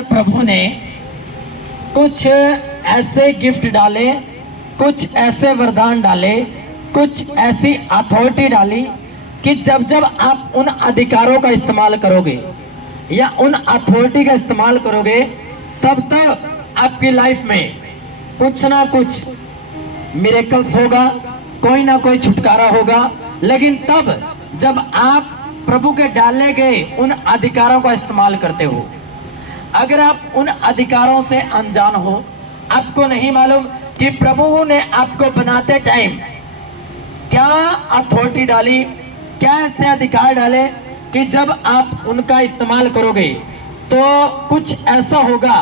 प्रभु ने कुछ ऐसे गिफ्ट डाले, कुछ ऐसे वरदान डाले, कुछ ऐसी अथॉरिटी डाली कि जब जब आप उन अधिकारों का इस्तेमाल करोगे या उन अथॉरिटी का इस्तेमाल करोगे, तब तक आपकी लाइफ में कुछ ना कुछ मिरेकल्स होगा, कोई ना कोई छुटकारा होगा। लेकिन तब जब आप प्रभु के डाले गए उन अधिकारों का इस्तेमाल करते हो। अगर आप उन अधिकारों से अनजान हो, आपको नहीं मालूम कि प्रभु ने आपको बनाते टाइम क्या अथॉरिटी डाली, क्या ऐसे अधिकार डाले कि जब आप उनका इस्तेमाल करोगे तो कुछ ऐसा होगा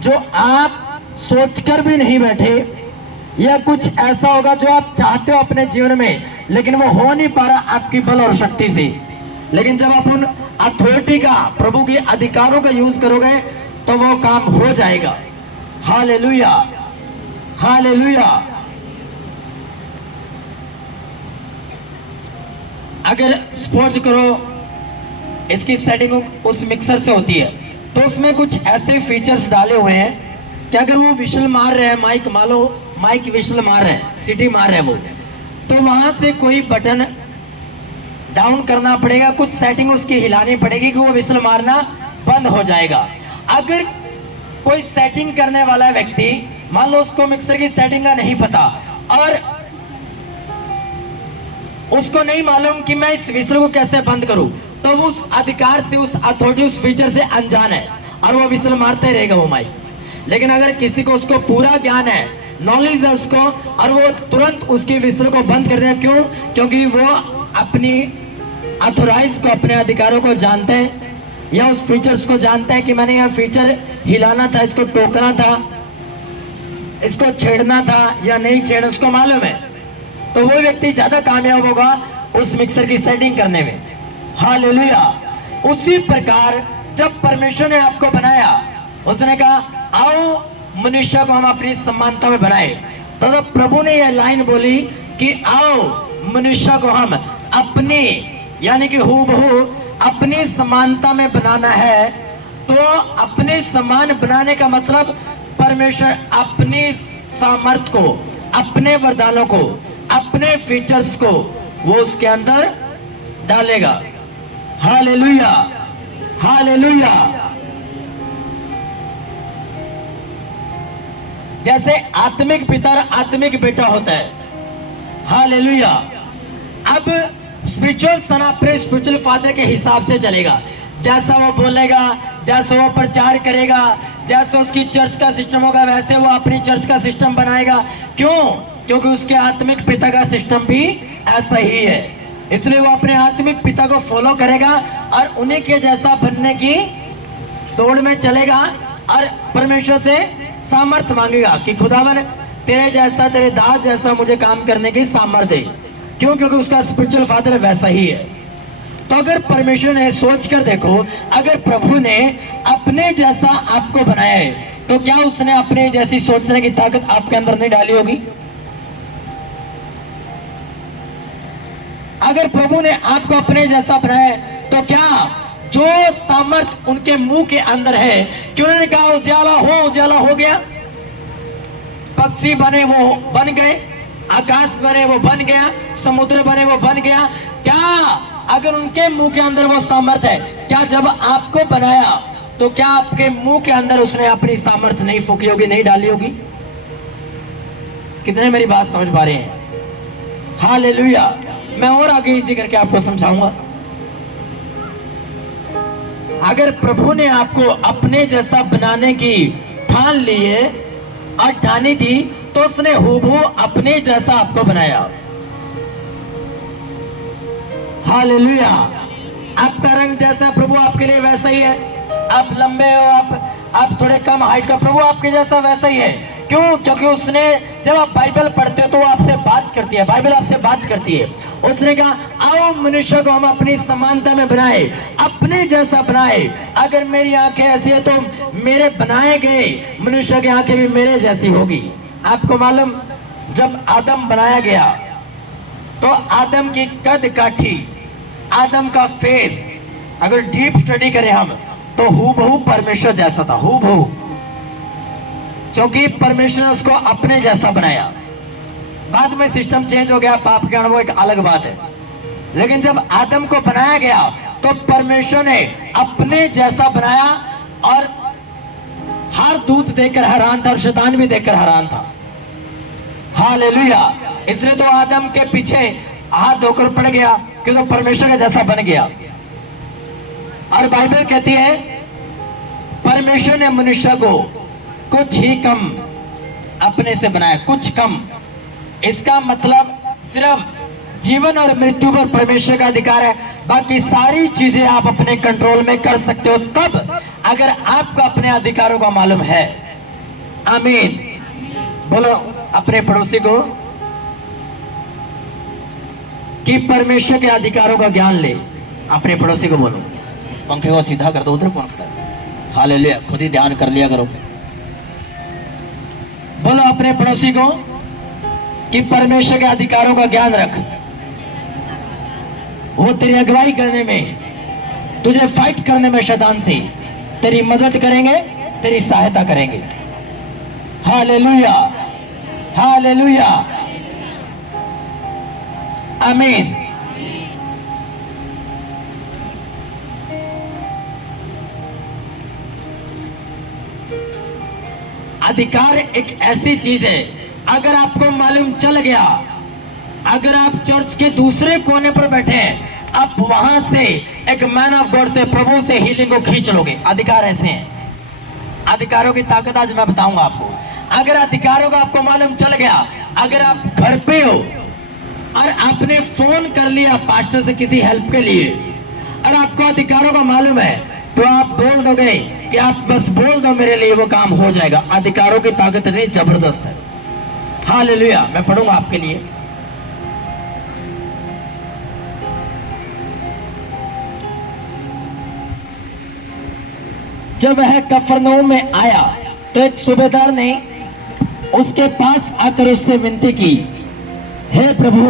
जो आप सोचकर भी नहीं बैठे, या कुछ ऐसा होगा जो आप चाहते हो अपने जीवन में, लेकिन वो हो नहीं पा रहा आपकी बल और शक्ति से। लेकिन जब आप उन अथॉरिटी का, प्रभु के अधिकारों का यूज करोगे तो वो काम हो जाएगा। Hallelujah, hallelujah. अगर सपोज करो इसकी सेटिंग उस मिक्सर से होती है, तो उसमें कुछ ऐसे फीचर्स डाले हुए हैं कि अगर वो विशल मार रहे हैं, माइक मान लो माइक विशल मार रहे हैं, सीटी मार रहे हैं वो, तो वहां से कोई बटन डाउन करना पड़ेगा, कुछ सेटिंग उसकी हिलानी पड़ेगी कि वो विशल मारना बंद हो जाएगा। अगर कोई सेटिंग करने वाला व्यक्ति, मान लो उसको मिक्सर की सेटिंग का नहीं पता और उसको नहीं मालूम कि मैं इस विशल को कैसे बंद करूं, तो वो उस अधिकार से, उस अथॉरिटी, उस फीचर से अनजान है और वो विशल मारते रहेगा वो माइक। लेकिन अगर किसी को उसको पूरा ज्ञान है, नॉलेज है उसको, और वो तुरंत उसकी विशल को बंद कर देगा। क्यों? क्योंकि वो अपनी अथोराइज को, अपने अधिकारों को जानते हैं, या उस फीचर्स को जानते हैं कि मैंने यह फीचर हिलाना था, इसको टोकना था, इसको छेड़ना था या नहीं छेड़ना, उसको मालूम है। तो वो व्यक्ति ज्यादा कामयाब होगा उस मिक्सर की सेटिंग करने में। हालेलुया। उसी प्रकार जब परमेश्वर ने आपको बनाया, उसने कहा आओ मनुष्य को हम अपनी समानता में बनाए, तो जब प्रभु ने यह लाइन बोली कि आओ मनुष्य को हम अपने, यानी कि हूबहू अपनी समानता में बनाना है, तो अपने समान बनाने का मतलब परमेश्वर अपनी सामर्थ को, अपने वरदानों को, अपने फीचर्स को वो उसके अंदर डालेगा। Hallelujah, hallelujah. जैसे आत्मिक पिता और आत्मिक बेटा होता है। हालेलुया। अब स्पिरिचुअल सन अपने स्पिरिचुअल फादर के हिसाब से चलेगा, जैसा वो बोलेगा, जैसा वो प्रचार करेगा, जैसे उसकी चर्च का सिस्टम होगा, वैसे वो अपनी चर्च का सिस्टम बनाएगा। क्यों? क्योंकि उसके आत्मिक पिता का सिस्टम भी ऐसा ही है, इसलिए वो अपने आत्मिक पिता को फॉलो करेगा और उन्हीं के जैसा बनने की दौड़ में चलेगा और परमेश्वर से सामर्थ मांगेगा कि खुदावन तेरे जैसा, तेरे दास जैसा मुझे काम करने की सामर्थ दे। क्यों? क्योंकि उसका स्पिरिचुअल फादर वैसा ही है। तो अगर परमेश्वर ने, सोच कर देखो, अगर प्रभु ने अपने जैसा आपको बनाया है, तो क्या उसने अपने जैसी सोचने की ताकत आपके अंदर नहीं डाली होगी? अगर प्रभु ने आपको अपने जैसा बनाया है, तो क्या जो सामर्थ उनके मुंह के अंदर है, कि उन्होंने कहा उजाला हो, उजाला हो गया, पक्षी बने वो बन गए, आकाश बने वो बन गया, समुद्र बने वो बन गया, क्या अगर उनके मुंह के अंदर वो सामर्थ है, क्या जब आपको बनाया तो क्या आपके मुंह के अंदर उसने अपनी सामर्थ नहीं फूकी होगी, नहीं डाली होगी? कितने मेरी बात समझ पा रहे हैं? हालेलुया। मैं और आगे इजी करके आपको समझाऊंगा। अगर प्रभु ने आपको अपने जैसा बनाने की ठान ली है और ठानी थी, तो उसने हूबहू अपने जैसा आपको बनाया। हालेलुया। आपका रंग जैसा प्रभु आपके लिए वैसा ही है। आप लंबे हो, आप थोड़े कम हाइट का, प्रभु आपके जैसा वैसा ही है। क्यों? क्योंकि उसने, जब आप बाइबल पढ़ते हो तो वो आपसे बात करती है, बाइबल आपसे बात करती है। उसने कहा आओ मनुष्य को हम अपनी समानता में बनाए, अपने जैसा बनाए। अगर मेरी आंखें ऐसी है तो मेरे बनाए गए मनुष्य की आंखें भी मेरे जैसी होगी। आपको मालूम, जब आदम बनाया गया तो आदम की कद काठी, आदम का फेस अगर डीप स्टडी करें हम, तो हूबहू परमेश्वर जैसा था, हूबहू, क्योंकि परमेश्वर ने उसको अपने जैसा बनाया। बाद में सिस्टम चेंज हो गया, पाप ज्ञान, वो एक अलग बात है। लेकिन जब आदम को बनाया गया तो परमेश्वर ने अपने जैसा बनाया, और हर दूत देखकर हैरान था और शैतान भी देखकर हैरान था। हालेलुया। इसलिए तो आदम के पीछे हाथ धोकर पड़ गया कि तो परमेश्वर के जैसा बन गया। और बाइबल कहती है परमेश्वर ने मनुष्य को कुछ ही कम अपने से बनाया, कुछ कम। इसका मतलब सिर्फ जीवन और मृत्यु पर परमेश्वर का अधिकार है, बाकी सारी चीजें आप अपने कंट्रोल में कर सकते हो, तब अगर आपको अपने अधिकारों का मालूम है। आमीन। बोलो अपने पड़ोसी को कि परमेश्वर के अधिकारों का ज्ञान ले। अपने पड़ोसी को बोलो, पंखे को सीधा कर दो, उधर कौन खड़ा है? हालेलुया। खुद ही ध्यान कर लिया करो। बोलो अपने पड़ोसी को कि परमेश्वर के अधिकारों का ज्ञान रख। वो तेरी अगुवाई करने में, तुझे फाइट करने में शैतान से तेरी मदद करेंगे, तेरी सहायता करेंगे। हालेलुया, हालेलुया, आमीन। अधिकार एक ऐसी चीज है, अगर आपको मालूम चल गया, अगर आप चर्च के दूसरे कोने पर बैठे हैं, आप वहां से एक मैन ऑफ गॉड से, प्रभु से हीलिंग को खींच लोगे। अधिकार ऐसे हैं। अधिकारों की ताकत आज मैं बताऊंगा आपको। अगर अधिकारों का आपको मालूम चल गया, अगर आप घर पे हो और आपने फोन कर लिया पास्टर से किसी हेल्प के लिए, और आपको अधिकारों का मालूम है, तो आप बोल दोगे कि आप बस बोल दो मेरे लिए, वो काम हो जाएगा। अधिकारों की ताकत इतनी जबरदस्त है। हालेलुया। मैं पढ़ूंगा आपके लिए। जब वह कफरनहूम में आया तो एक सूबेदार ने उसके पास आकर उससे विनती की, हे प्रभु,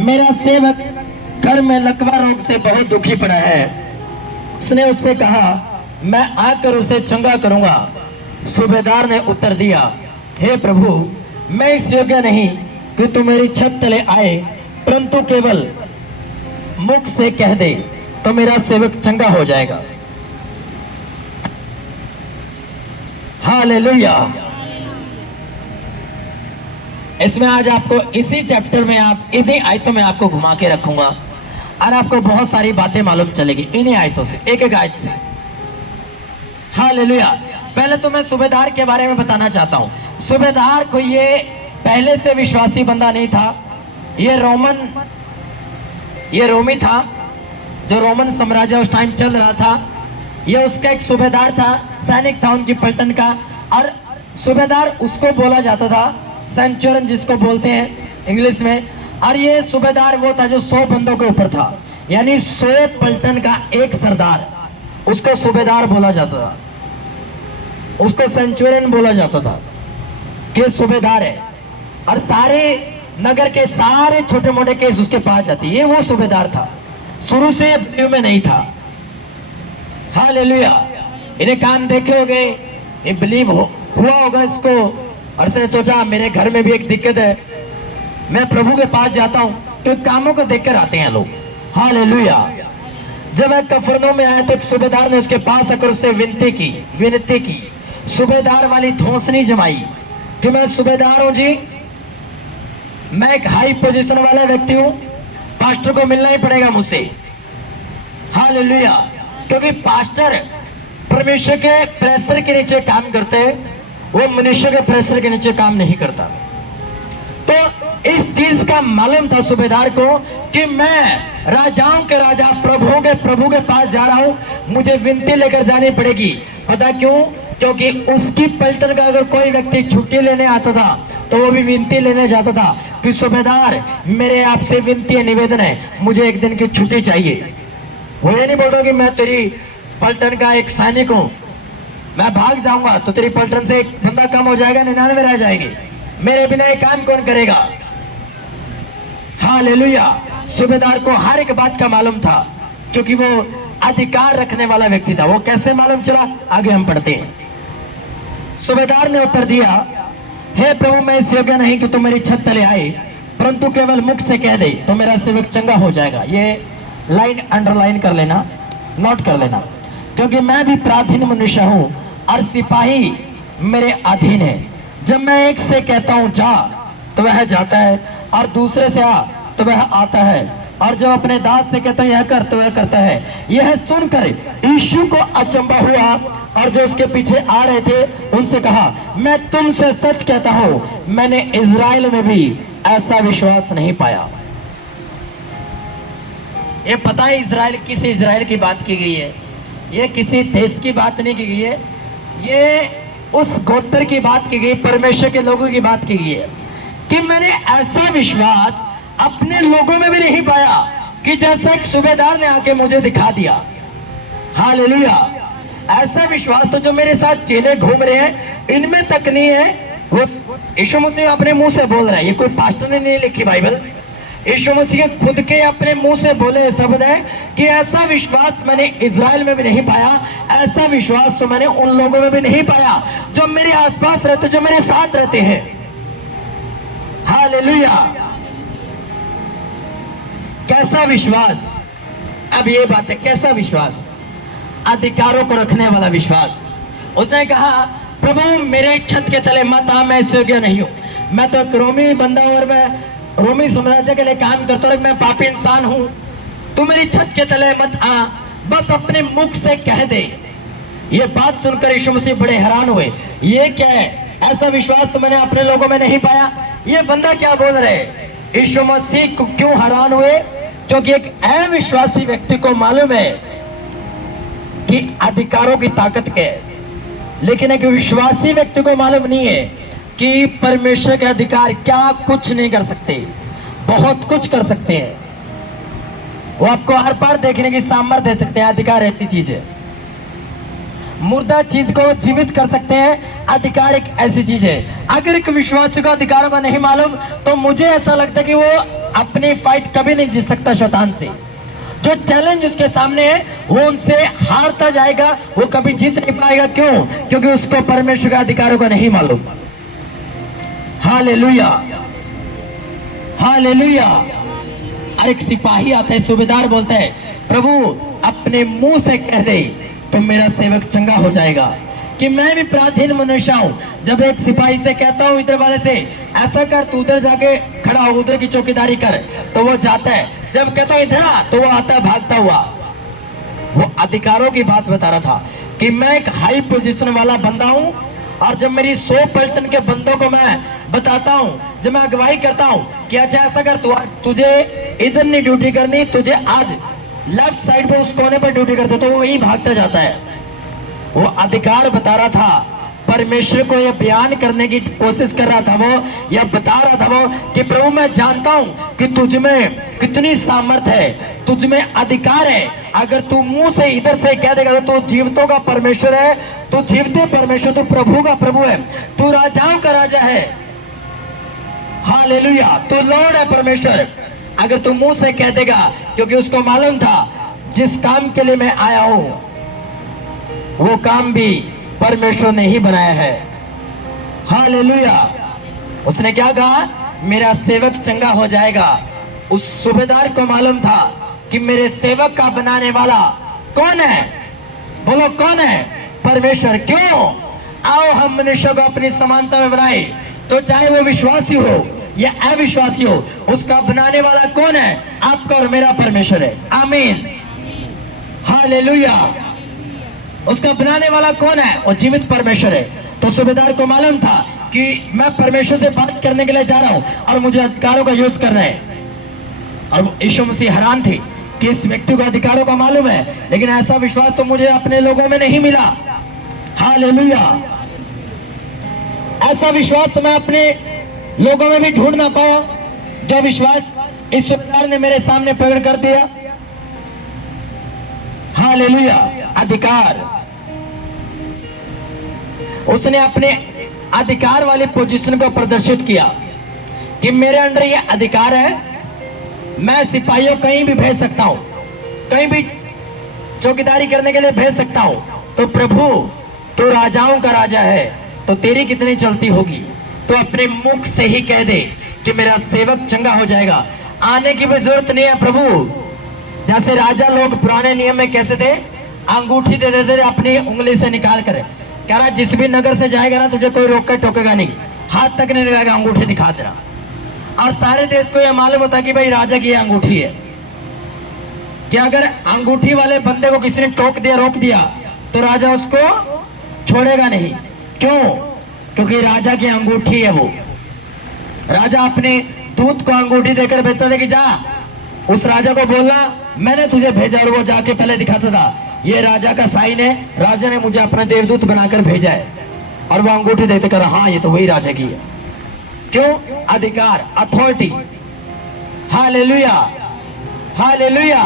मेरा सेवक घर में लकवा रोग से बहुत दुखी पड़ा है। उसने उससे कहा, मैं आकर उसे चंगा करूंगा। सूबेदार ने उत्तर दिया, हे प्रभु, मैं इस योग्य नहीं कि तू मेरी छत तले आए, परंतु केवल मुख से कह दे तो मेरा सेवक चंगा हो जाएगा। हालेलुया। इसमें आज आपको इसी चैप्टर में, आप इन्हीं आयतों में आपको घुमा के रखूंगा और आपको बहुत सारी बातें मालूम चलेगी इन्हीं आयतों से, एक एक आयत से। हालेलुया। पहले तो मैं सूबेदार के बारे में बताना चाहता हूं। सूबेदार को ये पहले से विश्वासी बंदा नहीं था, ये रोमी था, जो रोमन साम्राज्य उस टाइम चल रहा था। ये उसका एक सूबेदार था, सैनिक था उनकी पलटन का। और सूबेदार उसको बोला जाता था, सेंचुरियन जिसको बोलते हैं इंग्लिश में। और ये सूबेदार वो था जो 100 बंदों के ऊपर था, यानी 100 पलटन का एक सरदार, उसको सूबेदार बोला जाता था, उसको सेंचुरियन बोला जाता था कि सूबेदार है। और सारे नगर के सारे छोटे मोटे केस उसके पास जाते, ये वो सूबेदार था। शुरू से बिलीव में नहीं था। हालेलुया। इन्हें काम देखे हो गए, ये बिलीव हुआ होगा इसको, और इसने सोचा मेरे घर में भी एक दिक्कत है, मैं प्रभु के पास जाता हूं। तो कामों को देखकर आते हैं लोग। हालेलुया। जब वह कफरनहूम में आया तो एक सूबेदार ने उसके पास आकर उससे विनती की, सूबेदार वाली धौंसनी जमाई कि मैं सूबेदार हूं जी, मैं एक हाई पोजीशन वाला व्यक्ति हूं, पास्टर को मिलना ही पड़ेगा मुझसे। हालेलुया। क्योंकि पास्टर परमेश्वर के प्रेशर के नीचे काम करते हैं, वो मनुष्य के प्रेशर के नीचे काम नहीं करता। तो इस चीज का मालूम था सूबेदार को कि मैं राजाओं के राजा, प्रभुओं के प्रभु के पास जा रहा हूं, मुझे विनती लेकर जानी पड़ेगी। पता क्यों? क्योंकि उसकी पलटन का अगर कोई व्यक्ति छुट्टी लेने आता था तो वो भी विनती लेने जाता था कि सूबेदार, मेरे आपसे विनती है, निवेदन है, मुझे एक दिन की छुट्टी चाहिए। वो ये नहीं बोलता कि मैं तेरी पलटन का एक सैनिक हूं, मैं भाग जाऊंगा तो तेरी पलटन से एक बंदा कम हो जाएगा, 99 रह जाएगी, मेरे बिना ये काम कौन करेगा। हालेलुया। सूबेदार को हर एक बात का मालूम था, क्योंकि वो अधिकार रखने वाला व्यक्ति था। वो कैसे मालूम चला, आगे हम पढ़ते हैं। सूबेदार ने उत्तर दिया, हे प्रभु, मैं इस योग्य नहीं कि तुम मेरी छत तले आए, परंतु केवल मुख से कह दे तो मेरा सेवक चंगा हो जाएगा। ये लाइन अंडरलाइन कर लेना, नोट कर लेना, क्योंकि मैं भी पराधीन मनुष्य हूं और सिपाही मेरे अधीन है। जब मैं एक से कहता हूं जा तो वह जाता है, और दूसरे से आ तो वह आता है, और जब अपने दास से कहता हूं यह कर तो वह करता है। यह सुनकर यीशु को अचंभा हुआ, और जो उसके पीछे आ रहे थे उनसे कहा, मैं तुमसे सच कहता हूं, मैंने इजराइल में भी ऐसा विश्वास नहीं पाया। ये पता है इजराइल, किस इजराइल की बात की गई है? ये किसी देश की बात नहीं की गई है, ये उस गोत्र की बात की गई, परमेश्वर के लोगों की बात की गई है कि मैंने ऐसा विश्वास अपने लोगों में भी नहीं पाया कि जैसा एक सूबेदार ने आके मुझे दिखा दिया। हालेलुया। ऐसा विश्वास तो जो मेरे साथ चेले घूम रहे हैं इनमें तक नहीं है। वो यीशु मसीह अपने मुंह से बोल रहा है, ये कोई पास्टर ने नहीं लिखी बाइबल। यीशु मसीह खुद के अपने मुंह से बोले शब्द है कि ऐसा विश्वास मैंने इजराइल में भी नहीं पाया, ऐसा विश्वास तो मैंने उन लोगों में भी नहीं पाया जो मेरे आसपास रहते, जो मेरे साथ रहते हैं। हालेलुया। कैसा विश्वास? अब ये बात है, कैसा विश्वास? अधिकारों को रखने वाला विश्वास। उसने कहा, प्रभु मेरे छत के तले मत आ, मैं इस योग्य नहीं हूं, मैं तो एक रोमी बंदा और मैं रोमी साम्राज्य के लिए काम करता हूं, मैं पापी इंसान हूं, तू मेरी छत के तले मत आ, बस अपने मुख से कह दे। ये बात सुनकर यीशु मसीह बड़े हैरान हुए, ये क्या है? ऐसा विश्वास तो मैंने अपने लोगों में नहीं पाया। ये बंदा क्या बोल रहे? यीशु मसीह को क्यों हैरान हुए? क्योंकि एक अविश्वासी व्यक्ति को मालूम है कि अधिकारों की ताकत क्या है, लेकिन एक विश्वासी व्यक्ति को मालूम नहीं है कि परमेश्वर के अधिकार क्या कुछ नहीं कर सकते, बहुत कुछ कर सकते हैं। वो आपको हर पार देखने की सामर्थ्य दे सकते हैं। अधिकार ऐसी चीज है, मुर्दा चीज को जीवित कर सकते हैं। अधिकार एक ऐसी चीज है, अगर एक विश्वासी को अधिकारों का नहीं मालूम तो मुझे ऐसा लगता है कि वो अपनी फाइट कभी नहीं जीत सकता शैतान से। जो चैलेंज उसके सामने है वो उनसे हारता जाएगा, वो कभी जीत नहीं पाएगा। क्यों? क्योंकि उसको परमेश्वर के अधिकारों का नहीं मालूम। Hallelujah, hallelujah. और एक सिपाही आता है, सूबेदार बोलता है, प्रभु अपने मुंह से कह दे तो मेरा सेवक चंगा हो जाएगा। कि मैं भी पराधीन मनुष्य हूं। जब एक सिपाही से कहता हूं इधर वाले से ऐसा कर, तू उधर जाके खड़ा हो, उधर की चौकीदारी कर, तो वो जाता है। जब कहता हूं इधर आ तो वो आता है भागता हुआ। वो अधिकारों की बात बता रहा था कि मैं एक हाई पोजीशन वाला बंदा हूं, और जब मेरी 100 पलटन के बंदों को मैं बताता हूं, जब मैं अगुवाई करता हूं कि अच्छा ऐसा कर, तुझे इधर नहीं ड्यूटी करनी, तुझे आज लेफ्ट साइड पे उस कोने पर ड्यूटी करते, तो वो वही भागता जाता है। वो अधिकार बता रहा था, परमेश्वर को यह बयान करने की कोशिश कर रहा था। वो यह बता रहा था वो कि प्रभु मैं जानता हूं कि तुझ में कितनी सामर्थ्य है, तुझ में अधिकार है। अगर तू मुंह से इधर से कह देगा तो तू जीवतों का परमेश्वर है, तू जीवते परमेश्वर, तू प्रभु का प्रभु है, तू राजाओं का राजा है। हालेलुया, तू लॉर्ड है परमेश्वर। अगर तू मुंह से कह देगा, क्योंकि उसको मालूम था जिस काम के लिए मैं आया हूं वो काम भी परमेश्वर ने ही बनाया है। हालेलुया। उसने क्या कहा? मेरा सेवक चंगा हो जाएगा। उस सूबेदार को मालूम था कि मेरे सेवक का बनाने वाला कौन है? बोलो कौन है? परमेश्वर। क्यों? आओ हम मनुष्य को अपनी समानता में बनाए, तो चाहे वो विश्वासी हो या अविश्वासी हो, उसका बनाने वाला कौन है? आपका और मेरा परमेश्वर है। आमीन, हालेलुया। उसका बनाने वाला कौन है? वो जीवित परमेश्वर है। तो सूबेदार को मालूम था कि मैं परमेश्वर से बात करने के लिए जा रहा हूं और मुझे अधिकारों का यूज करना है। और यीशु मसीह हैरान थे कि इस व्यक्ति को अधिकारों का मालूम है, लेकिन ऐसा विश्वास तो मुझे अपने लोगों में नहीं मिला। हालेलुया। ऐसा विश्वास तो मैं अपने लोगों में भी ढूंढ ना पाया जो विश्वास इस सूबेदार ने मेरे सामने प्रकट कर दिया। हालेलुया। अधिकार, उसने अपने अधिकार वाले पोजीशन को प्रदर्शित किया कि मेरे अंडर ये अधिकार है, मैं सिपाहियों कहीं भी भेज सकता हूं, कहीं भी चौकीदारी करने के लिए भेज सकता हूँ, तो प्रभु तू राजाओं का राजा है, तो तेरी कितनी चलती होगी। तो अपने मुख से ही कह दे कि मेरा सेवक चंगा हो जाएगा, आने की भी जरूरत नहीं है प्रभु। जैसे राजा लोग पुराने नियम में कैसे थे, अंगूठी दे देते थे अपनी उंगली से निकाल कर, कह रहा जिस भी नगर से जाएगा ना तुझे कोई रोक कर टोकेगा नहीं, हाथ तक नहीं लगाएगा, अंगूठी दिखा दे रहा। और सारे देश को यह मालूम होता कि भाई राजा की अंगूठी है, कि अगर अंगूठी वाले बंदे को किसी ने टोक दिया, रोक दिया, तो राजा उसको छोड़ेगा नहीं। क्यों? क्योंकि राजा की अंगूठी है वो। राजा अपने दूत को अंगूठी देकर भेजता था कि जा उस राजा को बोलना मैंने तुझे भेजा, और वो जाके पहले दिखाता था ये राजा का साइन है, राजा ने मुझे अपना देवदूत बनाकर भेजा है, और वो अंगूठी देते कर हाँ ये तो वही राजा की है। क्यों? अधिकार, अथॉरिटी। Hallelujah, hallelujah.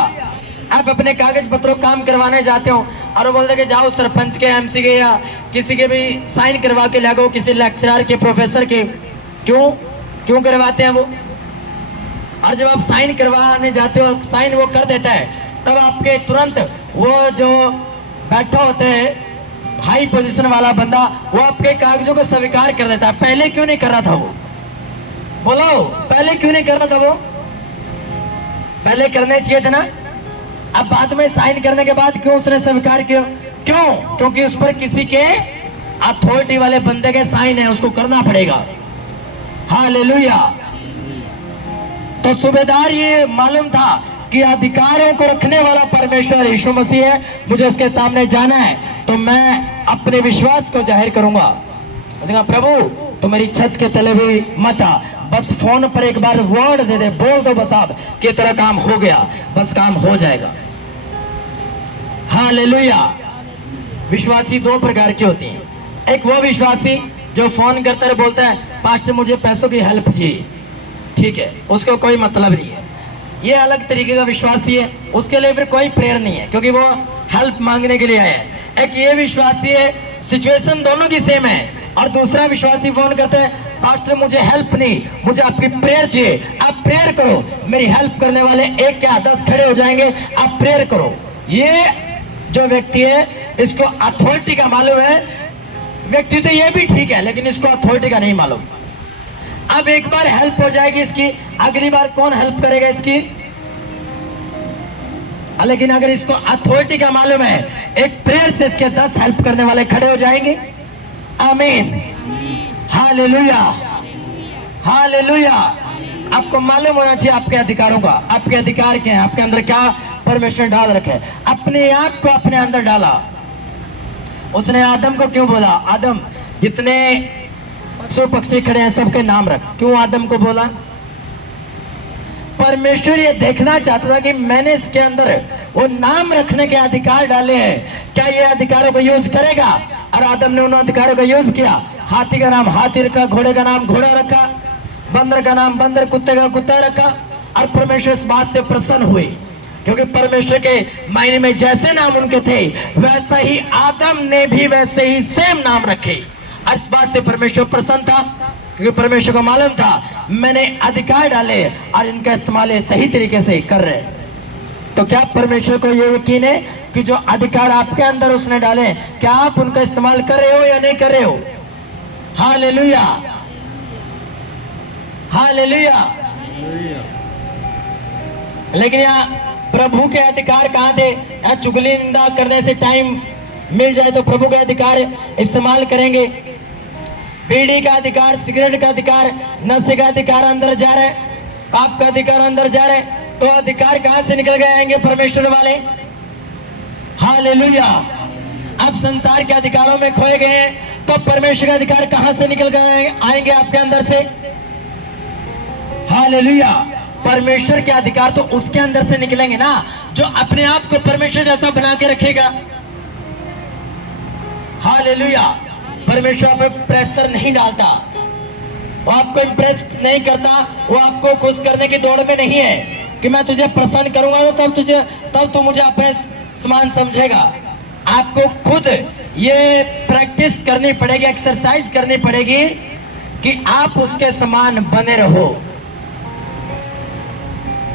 आप अपने कागज पत्रों काम करवाने जाते हो और वो बोलते कि जाओ सरपंच के, एमसी के या किसी के भी साइन करवा के लागो, किसी लेक्चरर के, प्रोफेसर के। क्यों क्यों करवाते हैं वो? और जब आप साइन करवाने जाते हो और साइन वो कर देता है, तब आपके तुरंत वो जो बैठा होता है हाई पोजीशन वाला बंदा, वो आपके कागजों को स्वीकार कर देता है। पहले क्यों नहीं कर रहा था वो? बोलो, पहले क्यों नहीं कर रहा था वो? पहले करने चाहिए था ना। अब बाद में साइन करने के बाद क्यों उसने स्वीकार किया? क्यों? क्योंकि उस पर किसी के अथॉरिटी वाले बंदे के साइन है, उसको करना पड़ेगा। हालेलुया। तो सूबेदार ये मालूम था कि अधिकारों को रखने वाला परमेश्वर यीशु मसीह है, मुझे उसके सामने जाना है, तो मैं अपने विश्वास को जाहिर करूंगा। उसने कहा प्रभु तो मेरी छत के तले भी मत आ, बस फोन पर एक बार वर्ड दे दे, बोल दो बस आप कि तेरा काम हो गया, बस काम हो जाएगा। हालेलुया। विश्वासी दो प्रकार की होती हैं। एक वो विश्वासी जो फोन करता है, बोलता है पास्टर मुझे पैसों की हेल्प चाहिए, ठीक है, उसको कोई मतलब नहीं है, ये अलग तरीके का विश्वासी है, उसके लिए फिर कोई प्रेयर नहीं है क्योंकि वो हेल्प मांगने के लिए आया है। एक ये विश्वासी है, सिचुएशन दोनों की सेम है, और दूसरा विश्वासी फोन करता है पास्टर मुझे हेल्प नहीं, मुझे आपकी प्रेयर चाहिए, आप प्रेयर करो, मेरी हेल्प करने वाले एक क्या 10 खड़े हो जाएंगे, आप प्रेयर करो। ये जो व्यक्ति है इसको अथॉरिटी का मालूम है, व्यक्ति तो ये भी ठीक है लेकिन इसको अथॉरिटी का नहीं मालूम। अब एक बार हेल्प हो जाएगी इसकी, अगली बार कौन हेल्प करेगा इसकी? लेकिन अगर इसको अथॉरिटी का मालूम है, एक प्रेयर से इसके 10 हेल्प करने वाले खड़े हो जाएंगे। आमीन, हालेलुया, हालेलुया। आपको मालूम होना चाहिए आपके अधिकारों का, आपके अधिकार क्या है, आपके अंदर क्या परमेश्वर डाल रखे। अपने आप को अपने अंदर डाला। उसने आदम को क्यों बोला, आदम जितने पशु पक्षी खड़े हैं सबके नाम रख? क्यों आदम को बोला? परमेश्वर ये देखना चाहता था कि मैंने इसके अंदर वो नाम रखने के अधिकार डाले हैं, क्या ये अधिकारों को यूज करेगा? और आदम ने उन अधिकारों का यूज किया। हाथी का नाम हाथी रखा, घोड़े का नाम घोड़ा रखा, बंदर का नाम बंदर, कुत्ते का कुत्ता रखा। और परमेश्वर इस बात से प्रसन्न हुए क्योंकि परमेश्वर के मायने में जैसे नाम उनके थे वैसा ही आदम ने भी वैसे ही सेम नाम रखे। और इस बात से परमेश्वर प्रसन्न था क्योंकि परमेश्वर को मालूम था मैंने अधिकार डाले और इनका इस्तेमाल ये सही तरीके से कर रहे। तो क्या परमेश्वर को ये यकीन है कि जो अधिकार आपके अंदर उसने डाले, क्या आप उनका इस्तेमाल कर रहे हो या नहीं कर रहे हो? Hallelujah, hallelujah. लेकिन यहाँ प्रभु के अधिकार कहाँ थे? यहाँ चुगली निंदा करने से टाइम मिल जाए तो प्रभु के अधिकार इस्तेमाल करेंगे। बीड़ी का अधिकार, सिगरेट का अधिकार, नशे का अधिकार अंदर जा रहे, पाप का अधिकार अंदर जा रहे, तो अधिकार कहां से निकल गए आएंगे? परमेश्वर वाले। हालेलुया। अब संसार के अधिकारों में खोए गए हैं तो परमेश्वर का अधिकार कहां से निकल गए आएंगे आपके अंदर से? हालेलुया। परमेश्वर के अधिकार तो उसके अंदर से निकलेंगे ना जो अपने आप को परमेश्वर जैसा बना के रखेगा। हालेलुया। परमेश्वर आप पर प्रेशर नहीं डालता, वो आपको इम्प्रेस नहीं करता, वो आपको खुश करने की दौड़ में नहीं है कि मैं तुझे प्रसन्न करूंगा तो तब तू मुझे अपने समान समझेगा। आपको खुद ये प्रैक्टिस करनी पड़ेगी, एक्सरसाइज करनी पड़ेगी कि आप उसके समान बने रहो,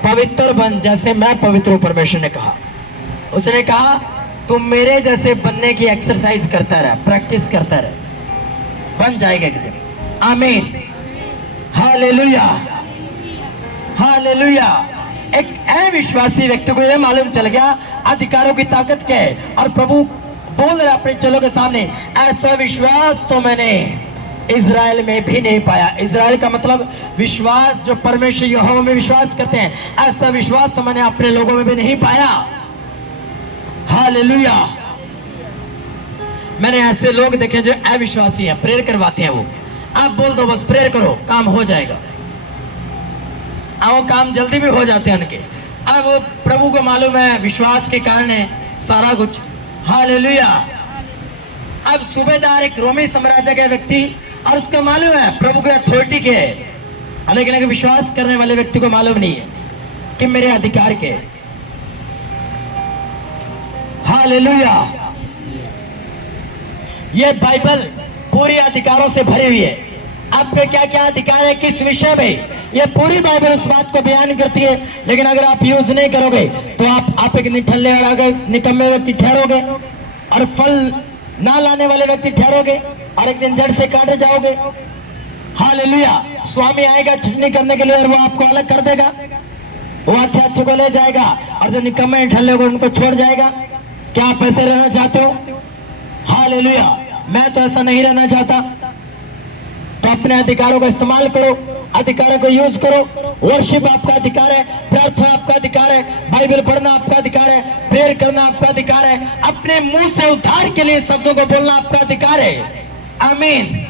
पवित्र बन जैसे मैं पवित्र हूं, परमेश्वर ने कहा। उसने कहा तुम मेरे जैसे बनने की एक्सरसाइज करता रहा, प्रैक्टिस करता रहा, बन जाएगा एक दिन। आमीन, हालेलुया, हालेलुया। एक अविश्वासी व्यक्ति को यह मालूम चल गया अधिकारों की ताकत क्या है, और प्रभु बोल रहे अपने चेलों के सामने, ऐसा विश्वास तो मैंने इज़राइल में भी नहीं पाया। इज़राइल का मतलब विश्वास, जो परमेश्वर यहोवा में विश्वास करते हैं, ऐसा विश्वास तो मैंने अपने लोगों में भी नहीं पाया। हालेलुया। मैंने ऐसे लोग देखे जो अविश्वासी हैं, प्रेयर करवाते हैं। वो आप बोल दो बस प्रेयर करो, काम हो जाएगा। अब वो काम जल्दी भी हो जाते हैं उनके। अब वो प्रभु को मालूम है विश्वास के कारण है सारा कुछ। हालेलुया। अब सूबेदार एक रोमी साम्राज्य का व्यक्ति, और उसको मालूम है प्रभु की अथॉरिटी के है, लेकिन अगर विश्वास करने वाले व्यक्ति को मालूम नहीं है कि मेरे अधिकार के। हालेलुया। ये बाइबल पूरी अधिकारों से भरी हुई है। आपके क्या क्या अधिकार है, किस विषय में, ये पूरी बाइबल उस बात को बयान करती है। लेकिन अगर आप यूज नहीं करोगे तो आप एक निठल्ले और अगर निकम्मे व्यक्ति ठहरोगे, और फल ना लाने वाले व्यक्ति ठहरोगे, और एक दिन जड़ से काटे जाओगे। हालेलुया। स्वामी आएगा छिटनी करने के लिए, और वो आपको अलग कर देगा। वो अच्छे अच्छे को ले जाएगा, और जो निकम्मे ठल्ले होंगे उनको छोड़ जाएगा। क्या आप ऐसे रहना चाहते हो? हालेलुया। मैं तो ऐसा नहीं रहना चाहता। तो अपने अधिकारों का इस्तेमाल करो, अधिकारों को यूज करो। वर्शिप आपका अधिकार है, प्रार्थना आपका अधिकार है, बाइबल पढ़ना आपका अधिकार है, प्रेयर करना आपका अधिकार है, अपने मुंह से उद्धार के लिए शब्दों को बोलना आपका अधिकार है। आमीन।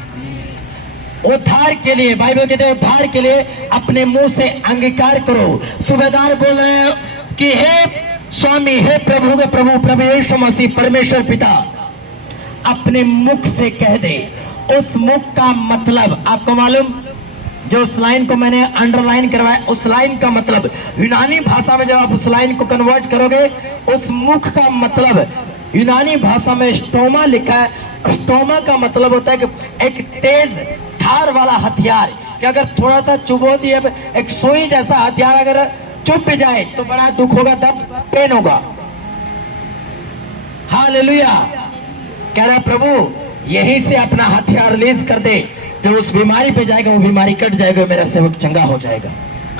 उद्धार के लिए, बाइबल कहते हैं उद्धार के लिए अपने मुंह से अंगीकार करो। सूबेदार बोल रहे हैं कि हे स्वामी, हे प्रभु के प्रभु, प्रभु यीशु मसीह परमेश्वर पिता, अपने मुख से कह दे। उस मुख का मतलब आपको मालूम, जो उस लाइन को मैंने अंडरलाइन करवाया, उस लाइन का मतलब यूनानी भाषा में जब आप उस लाइन को कन्वर्ट करोगे, उस मुख का मतलब यूनानी भाषा में स्टोमा लिखा है। स्टोमा का मतलब होता है कि एक तेज धार वाला हथियार, कि अगर थोड़ा सा चुभो दिए, एक सुई जैसा हथियार अगर चुभ भी जाए तो बड़ा दुख होगा, दर्द, पेन होगा। हालेलुया। कह रहा प्रभु यहीं से अपना हथियार रिलीज कर दे, जब उस बीमारी पे जाएगा वो बीमारी कट जाएगा, मेरा सेवक चंगा हो जाएगा।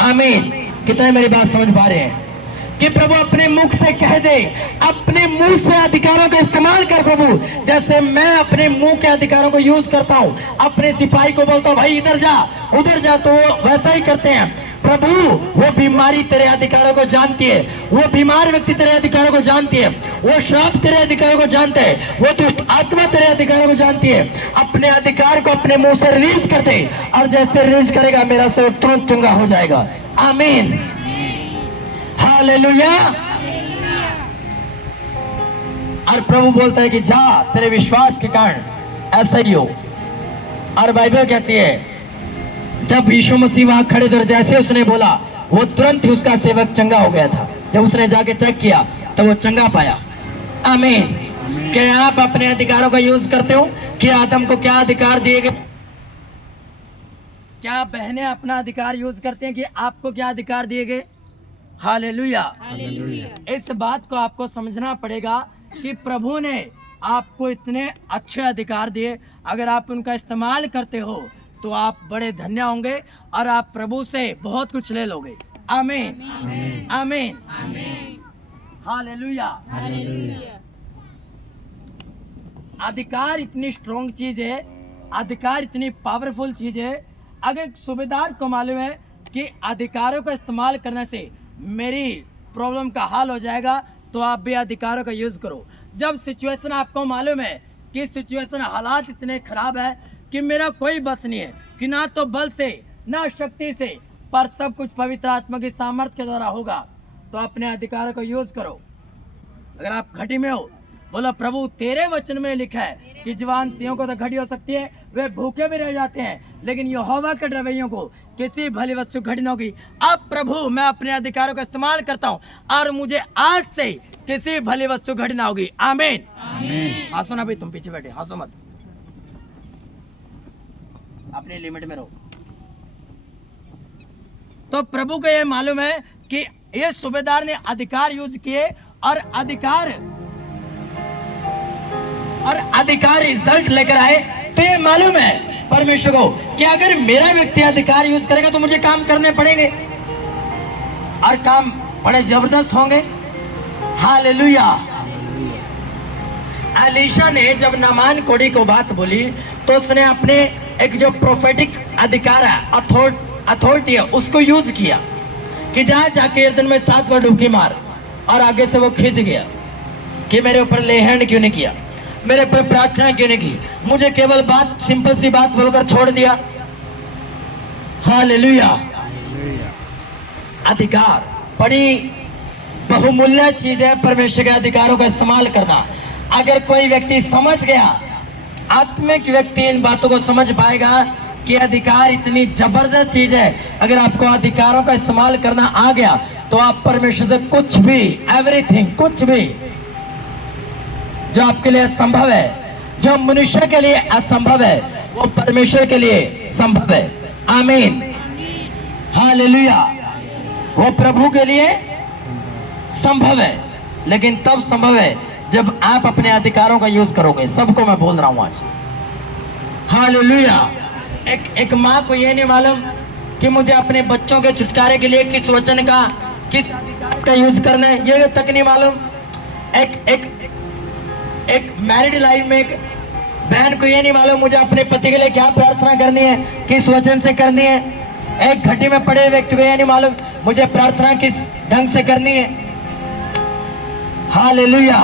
आमीन। कितने मेरी बात समझ पा रहे हैं कि प्रभु अपने मुख से कह दे, अपने मुंह से अधिकारों का इस्तेमाल कर प्रभु। जैसे मैं अपने मुंह के अधिकारों को यूज करता हूं, अपने सिपाही को बोलता हूं भाई इधर जा उधर जा, तो वो वैसा ही करते हैं। प्रभु वो बीमारी तेरे अधिकारों को जानती है, वो बीमार व्यक्ति तेरे अधिकारों को जानती है, वो श्राप तेरे अधिकारों को जानते हैं, वो दुष्ट आत्मा तेरे अधिकारों को जानती है। अपने अधिकार को अपने मुंह से रिलीज कर दे, और जैसे रिलीज करेगा मेरा सेवक तुरंत चंगा हो जाएगा। आमीन। हालेलुया। और प्रभु बोलता है कि जा, तेरे विश्वास के कारण ऐसा ही हो। और बाइबल कहती है जब यीशु मसीह वहां खड़े थे, जैसे उसने बोला वो तुरंत ही उसका सेवक चंगा हो गया था। जब उसने जाके चेक किया तो वो चंगा पाया। आमीन। क्या आप अपने अधिकारों का यूज करते हो? कि आदम को क्या अधिकार दिए गए? क्या बहनें अपना अधिकार यूज करते हैं कि आपको क्या अधिकार दिए गए? हालेलुया। इस बात को आपको समझना पड़ेगा कि प्रभु ने आपको इतने अच्छे अधिकार दिए, अगर आप उनका इस्तेमाल करते हो तो आप बड़े धन्य होंगे, और आप प्रभु से बहुत कुछ ले लोगे। आमीन। आमीन। हालेलुया। अधिकार इतनी स्ट्रॉन्ग चीज है, अधिकार इतनी पावरफुल चीज है। अगर सूबेदार को मालूम है कि अधिकारों का इस्तेमाल करने से मेरी प्रॉब्लम का हल हो जाएगा, तो आप भी अधिकारों का यूज करो। जब सिचुएशन आपको मालूम है कि सिचुएशन, हालात इतने खराब है कि मेरा कोई बस नहीं है, कि ना तो बल से ना शक्ति से, पर सब कुछ पवित्र आत्मा की सामर्थ्य के द्वारा होगा, तो अपने अधिकारों को यूज करो। अगर आप घटी में हो, बोलो प्रभु तेरे वचन में लिखा है कि जवान सिंहों को तो घटी हो सकती है, वे भूखे भी रह जाते हैं, लेकिन यहोवा के रवैयों को किसी भली वस्तु घटी न होगी। अब प्रभु मैं अपने अधिकारों का इस्तेमाल करता हूँ, और मुझे आज से किसी भली वस्तु घटी ना होगी। आमीन। हंसो ना भाई, तुम पीछे बैठे, हंसो मत, अपने लिमिट में रहो। तो प्रभु को यह मालूम है कि ये सूबेदार ने अधिकार यूज किए, और अधिकार रिजल्ट लेकर आए, तो ये मालूम है परमेश्वर को कि अगर मेरा व्यक्ति अधिकार यूज करेगा तो मुझे काम करने पड़ेंगे और काम बड़े जबरदस्त होंगे। हालेलुया। एलीशा ने जब नामान कोढ़ी को बात बोली तो उसने अपने एक जो प्रोफेटिक अधिकार है, अथॉरिटी है, उसको यूज किया कि जाके एक दिन में 7 बार डुबकी मार, और आगे से वो खिंच गया कि मेरे ऊपर ले हैंड क्यों नहीं किया, मेरे ऊपर प्रार्थना क्यों नहीं की, मुझे केवल बात, सिंपल सी बात बोलकर छोड़ दिया। हालेलुया। अधिकार बड़ी बहुमूल्य चीज है, परमेश्वर के अधिकारों का इस्तेमाल करना। अगर कोई व्यक्ति समझ गया, आत्मिक व्यक्ति इन बातों को समझ पाएगा कि अधिकार इतनी जबरदस्त चीज है। अगर आपको अधिकारों का इस्तेमाल करना आ गया तो आप परमेश्वर से कुछ भी, एवरीथिंग, कुछ भी जो आपके लिए संभव है, जो मनुष्य के लिए असंभव है, वो परमेश्वर के लिए संभव है। आमीन। हालेलुया। वो प्रभु के लिए संभव है, लेकिन तब संभव है जब आप अपने अधिकारों का यूज करोगे। सबको मैं बोल रहा हूं आज। हालेलुया। एक माँ को ये नहीं मालूम कि मुझे अपने बच्चों के छुटकारे के लिए किस वचन का, किस अधिकार का यूज करना है, ये तक नहीं मालूम। एक मैरिड लाइफ में एक बहन को ये नहीं मालूम मुझे अपने पति के लिए क्या प्रार्थना करनी है, किस वचन से करनी है। एक घटी में पड़े व्यक्ति को ये नहीं मालूम मुझे प्रार्थना किस ढंग से करनी है। हालेलुया।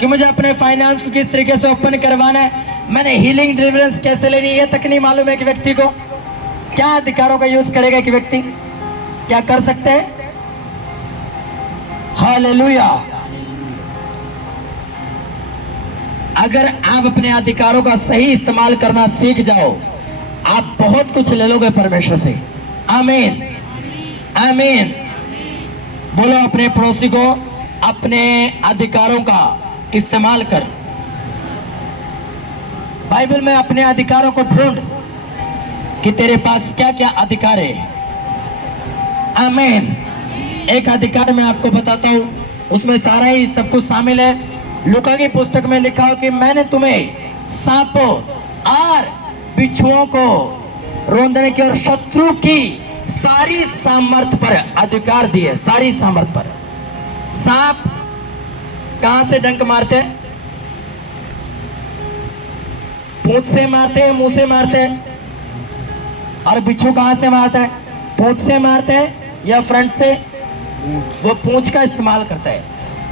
कि मुझे अपने फाइनेंस को किस तरीके से ओपन करवाना है, मैंने हीलिंग डिलीवरेंस कैसे लेनी है, ये तक नहीं मालूम है कि व्यक्ति को। क्या अधिकारों का यूज करेगा कि व्यक्ति क्या कर सकते हैं। हालेलुया। अगर आप अपने अधिकारों का सही इस्तेमाल करना सीख जाओ, आप बहुत कुछ ले लोगे परमेश्वर से। आमीन, आमीन। बोलो अपने पड़ोसी को, अपने अधिकारों का इस्तेमाल कर। बाइबल में अपने अधिकारों को ढूंढ कि तेरे पास क्या क्या अधिकार है। आमीन। एक अधिकार मैं आपको बताता हूं, उसमें सारा ही सब कुछ शामिल है। लूका की पुस्तक में लिखा हो कि मैंने तुम्हें सांपों और बिच्छुओं को रोंदने की और शत्रु की सारी सामर्थ पर अधिकार दिए। सारी सामर्थ पर। सांप कहां से डंक मारते हैं? पूंछ से मारते हैं, मुंह से मारते हैं। और बिच्छू कहां से मारता है? पूंछ से मारते हैं या फ्रंट से? वो पूंछ का इस्तेमाल करता है।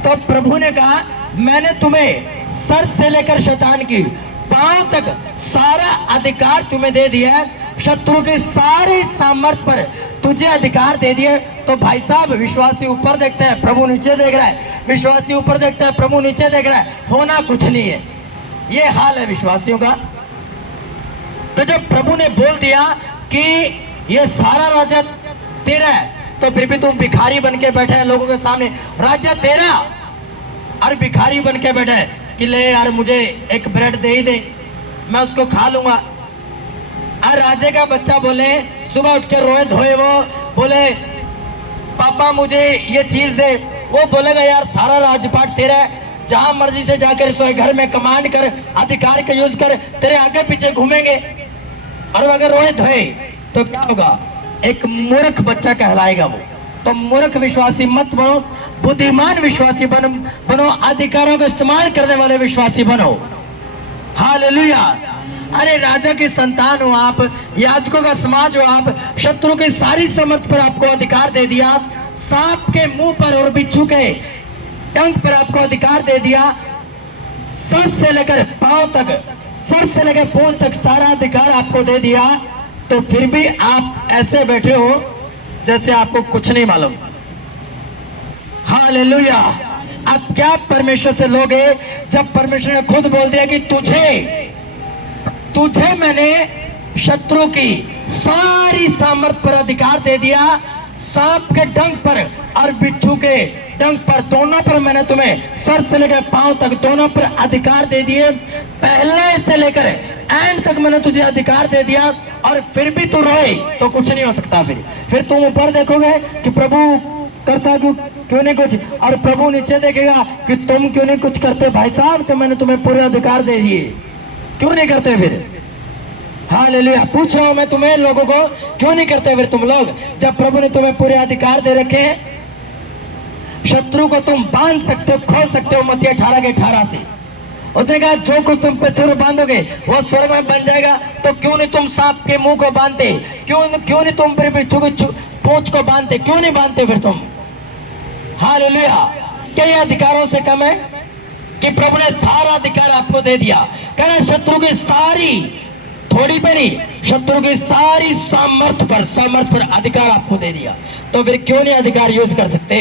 तो प्रभु ने कहा मैंने तुम्हें सर से लेकर शैतान की पांव तक सारा अधिकार तुम्हें दे दिया है। शत्रु की सारी सामर्थ पर तुझे अधिकार दे दिए। तो भाई साहब, विश्वासी ऊपर देखता है, प्रभु नीचे देख रहा है। विश्वासी ऊपर देखता है, प्रभु नीचे देख रहा है। होना कुछ नहीं है। ये हाल है विश्वासियों का। तो जब प्रभु ने बोल दिया कि ये सारा राज्य तेरा है, तो फिर भी तुम भिखारी बन के बैठे हैं लोगों के सामने। राज्य तेरा और भिखारी बन के बैठे हैं कि ले यार मुझे एक ब्रेड दे ही दे, मैं उसको खा लूंगा। और राजे का बच्चा बोले, सुबह उठ के रोए धोए, वो बोले पापा मुझे ये चीज दे, वो बोलेगा यार सारा राजपाट तेरा है, जहां मर्जी से जाकर सोए घर में कमांड कर, अधिकार का यूज कर, तेरे आगे पीछे घूमेंगे। और अगर रोए धोए तो क्या होगा? एक मूर्ख बच्चा कहलाएगा वो। तो मूर्ख विश्वासी मत बनो, बुद्धिमान विश्वासी बनो, अधिकारों का इस्तेमाल करने वाले विश्वासी बनो। हालेलुया। अरे राजा की संतान हो आप, याजकों का समाज हो आप, शत्रु की सारी समझ पर आपको अधिकार दे दिया। सांप के मुंह पर और बिच्छू के डंक पर आपको अधिकार दे दिया। सर से लेकर पांव तक, सर से लेकर पूंछ तक सारा अधिकार आपको दे दिया। तो फिर भी आप ऐसे बैठे हो जैसे आपको कुछ नहीं मालूम। हालेलुया। आप क्या परमेश्वर से लोगे जब परमेश्वर ने खुद बोल दिया कि तुझे मैंने शत्रु की सारी सामर्थ पर अधिकार दे दिया। सांप के डंक पर और बिच्छू के डंक पर, दोनों पर मैंने तुम्हें सर से लेकर पांव तक दोनों पर अधिकार दे दिए। पहले से लेकर एंड तक मैंने तुझे अधिकार दे दिया। और फिर भी तू रोए तो कुछ नहीं हो सकता। फिर तुम ऊपर देखोगे कि प्रभु करता क्यों, क्यों नहीं कुछ, और प्रभु नीचे देखेगा कि तुम क्यों नहीं कुछ करते भाई साहब, तो मैंने तुम्हें पूरे अधिकार दे दिए, क्यों नहीं करते फिर? हालेलुया। पूछ रहा हूं मैं तुम्हें लोगों को, क्यों नहीं करते फिर तुम लोग, जब प्रभु ने तुम्हें पूरे अधिकार दे रखे हैं? शत्रु को तुम बांध सकते हो, खोल सकते हो, मत्ती 18 के 18 से। उसने कहा जो कुछ तुम पृथ्वी बांधोगे वो स्वर्ग में बन जाएगा, तो क्यों नहीं तुम सांप के मुंह को बांधते, क्यों नहीं तुम फिर बिच्छू की पूंछ को बांधते, क्यों नहीं बांधते फिर तुम? हालेलुया। क्या ये अधिकारों से कम है कि प्रभु ने सारा अधिकार आपको दे दिया? कहना शत्रु की सारी, थोड़ी पे नहीं, शत्रु की सारी सामर्थ पर अधिकार आपको दे दिया, तो फिर क्यों नहीं अधिकार यूज कर सकते?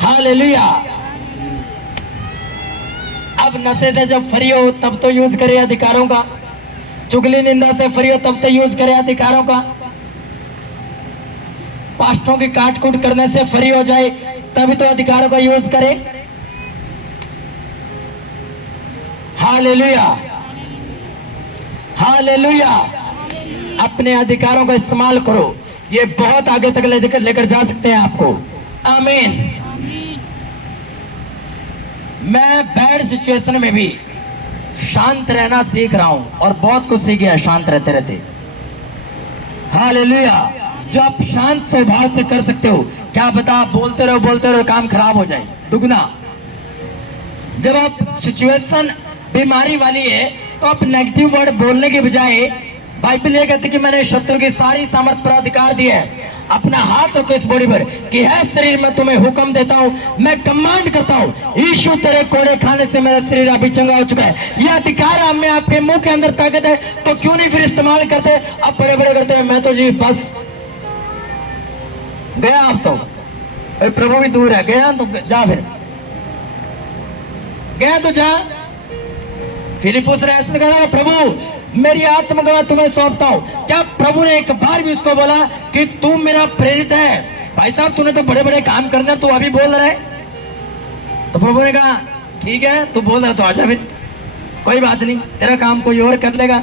हालेलुया। अब नशे से जब फ्री हो तब तो यूज करे अधिकारों का, चुगली निंदा से फ्री हो तब तो यूज करे अधिकारों का, पास्टरों की काट कूट करने से फ्री हो जाए तभी तो अधिकारों का यूज करे। Hallelujah, hallelujah. अपने अधिकारों का इस्तेमाल करो, ये बहुत आगे तक लेकर जा सकते हैं आपको। आमीन। मैं बैड सिचुएशन में भी शांत रहना सीख रहा हूं और बहुत कुछ सीख गया शांत रहते रहते। हालेलुया। जो आप शांत स्वभाव से कर सकते हो, क्या पता आप बोलते रहो काम खराब हो जाए दुगना। जब आप सिचुएशन बीमारी वाली है तो आप नेगेटिव वर्ड बोलने के बजाय, बाइबल ये कहती कि मैंने शत्रु की सारी सामर्थ पर अधिकार दिया है। अपना हाथ रखो इस बॉडी पर कि है शरीर मैं तुम्हें हुक्म देता हूं, मैं कमांड करता हूं, यीशु तेरे कोड़े खाने से मेरा शरीर अभी चंगा हो चुका है। यह अधिकार आप में, आपके मुंह के अंदर ताकत है, तो क्यों नहीं फिर इस्तेमाल करते? अब बड़े बड़े करते हैं, मैं तो जी बस गया, आप तो प्रभु भी दूर है, गया तो जा, फिर गया तो जा। फिलिप्पुस ने ऐसा कहा प्रभु मेरी आत्मा को मैं तुम्हें सौंपता हूं। क्या प्रभु ने एक बार भी उसको बोला कि तू मेरा प्रेरित है? भाई साहब तूने तो बड़े बड़े काम करने, तू अभी बोल रहा है? तो प्रभु ने कहा ठीक है तू बोल रहा तो आजा, फिर कोई बात नहीं, तेरा काम कोई और कर लेगा।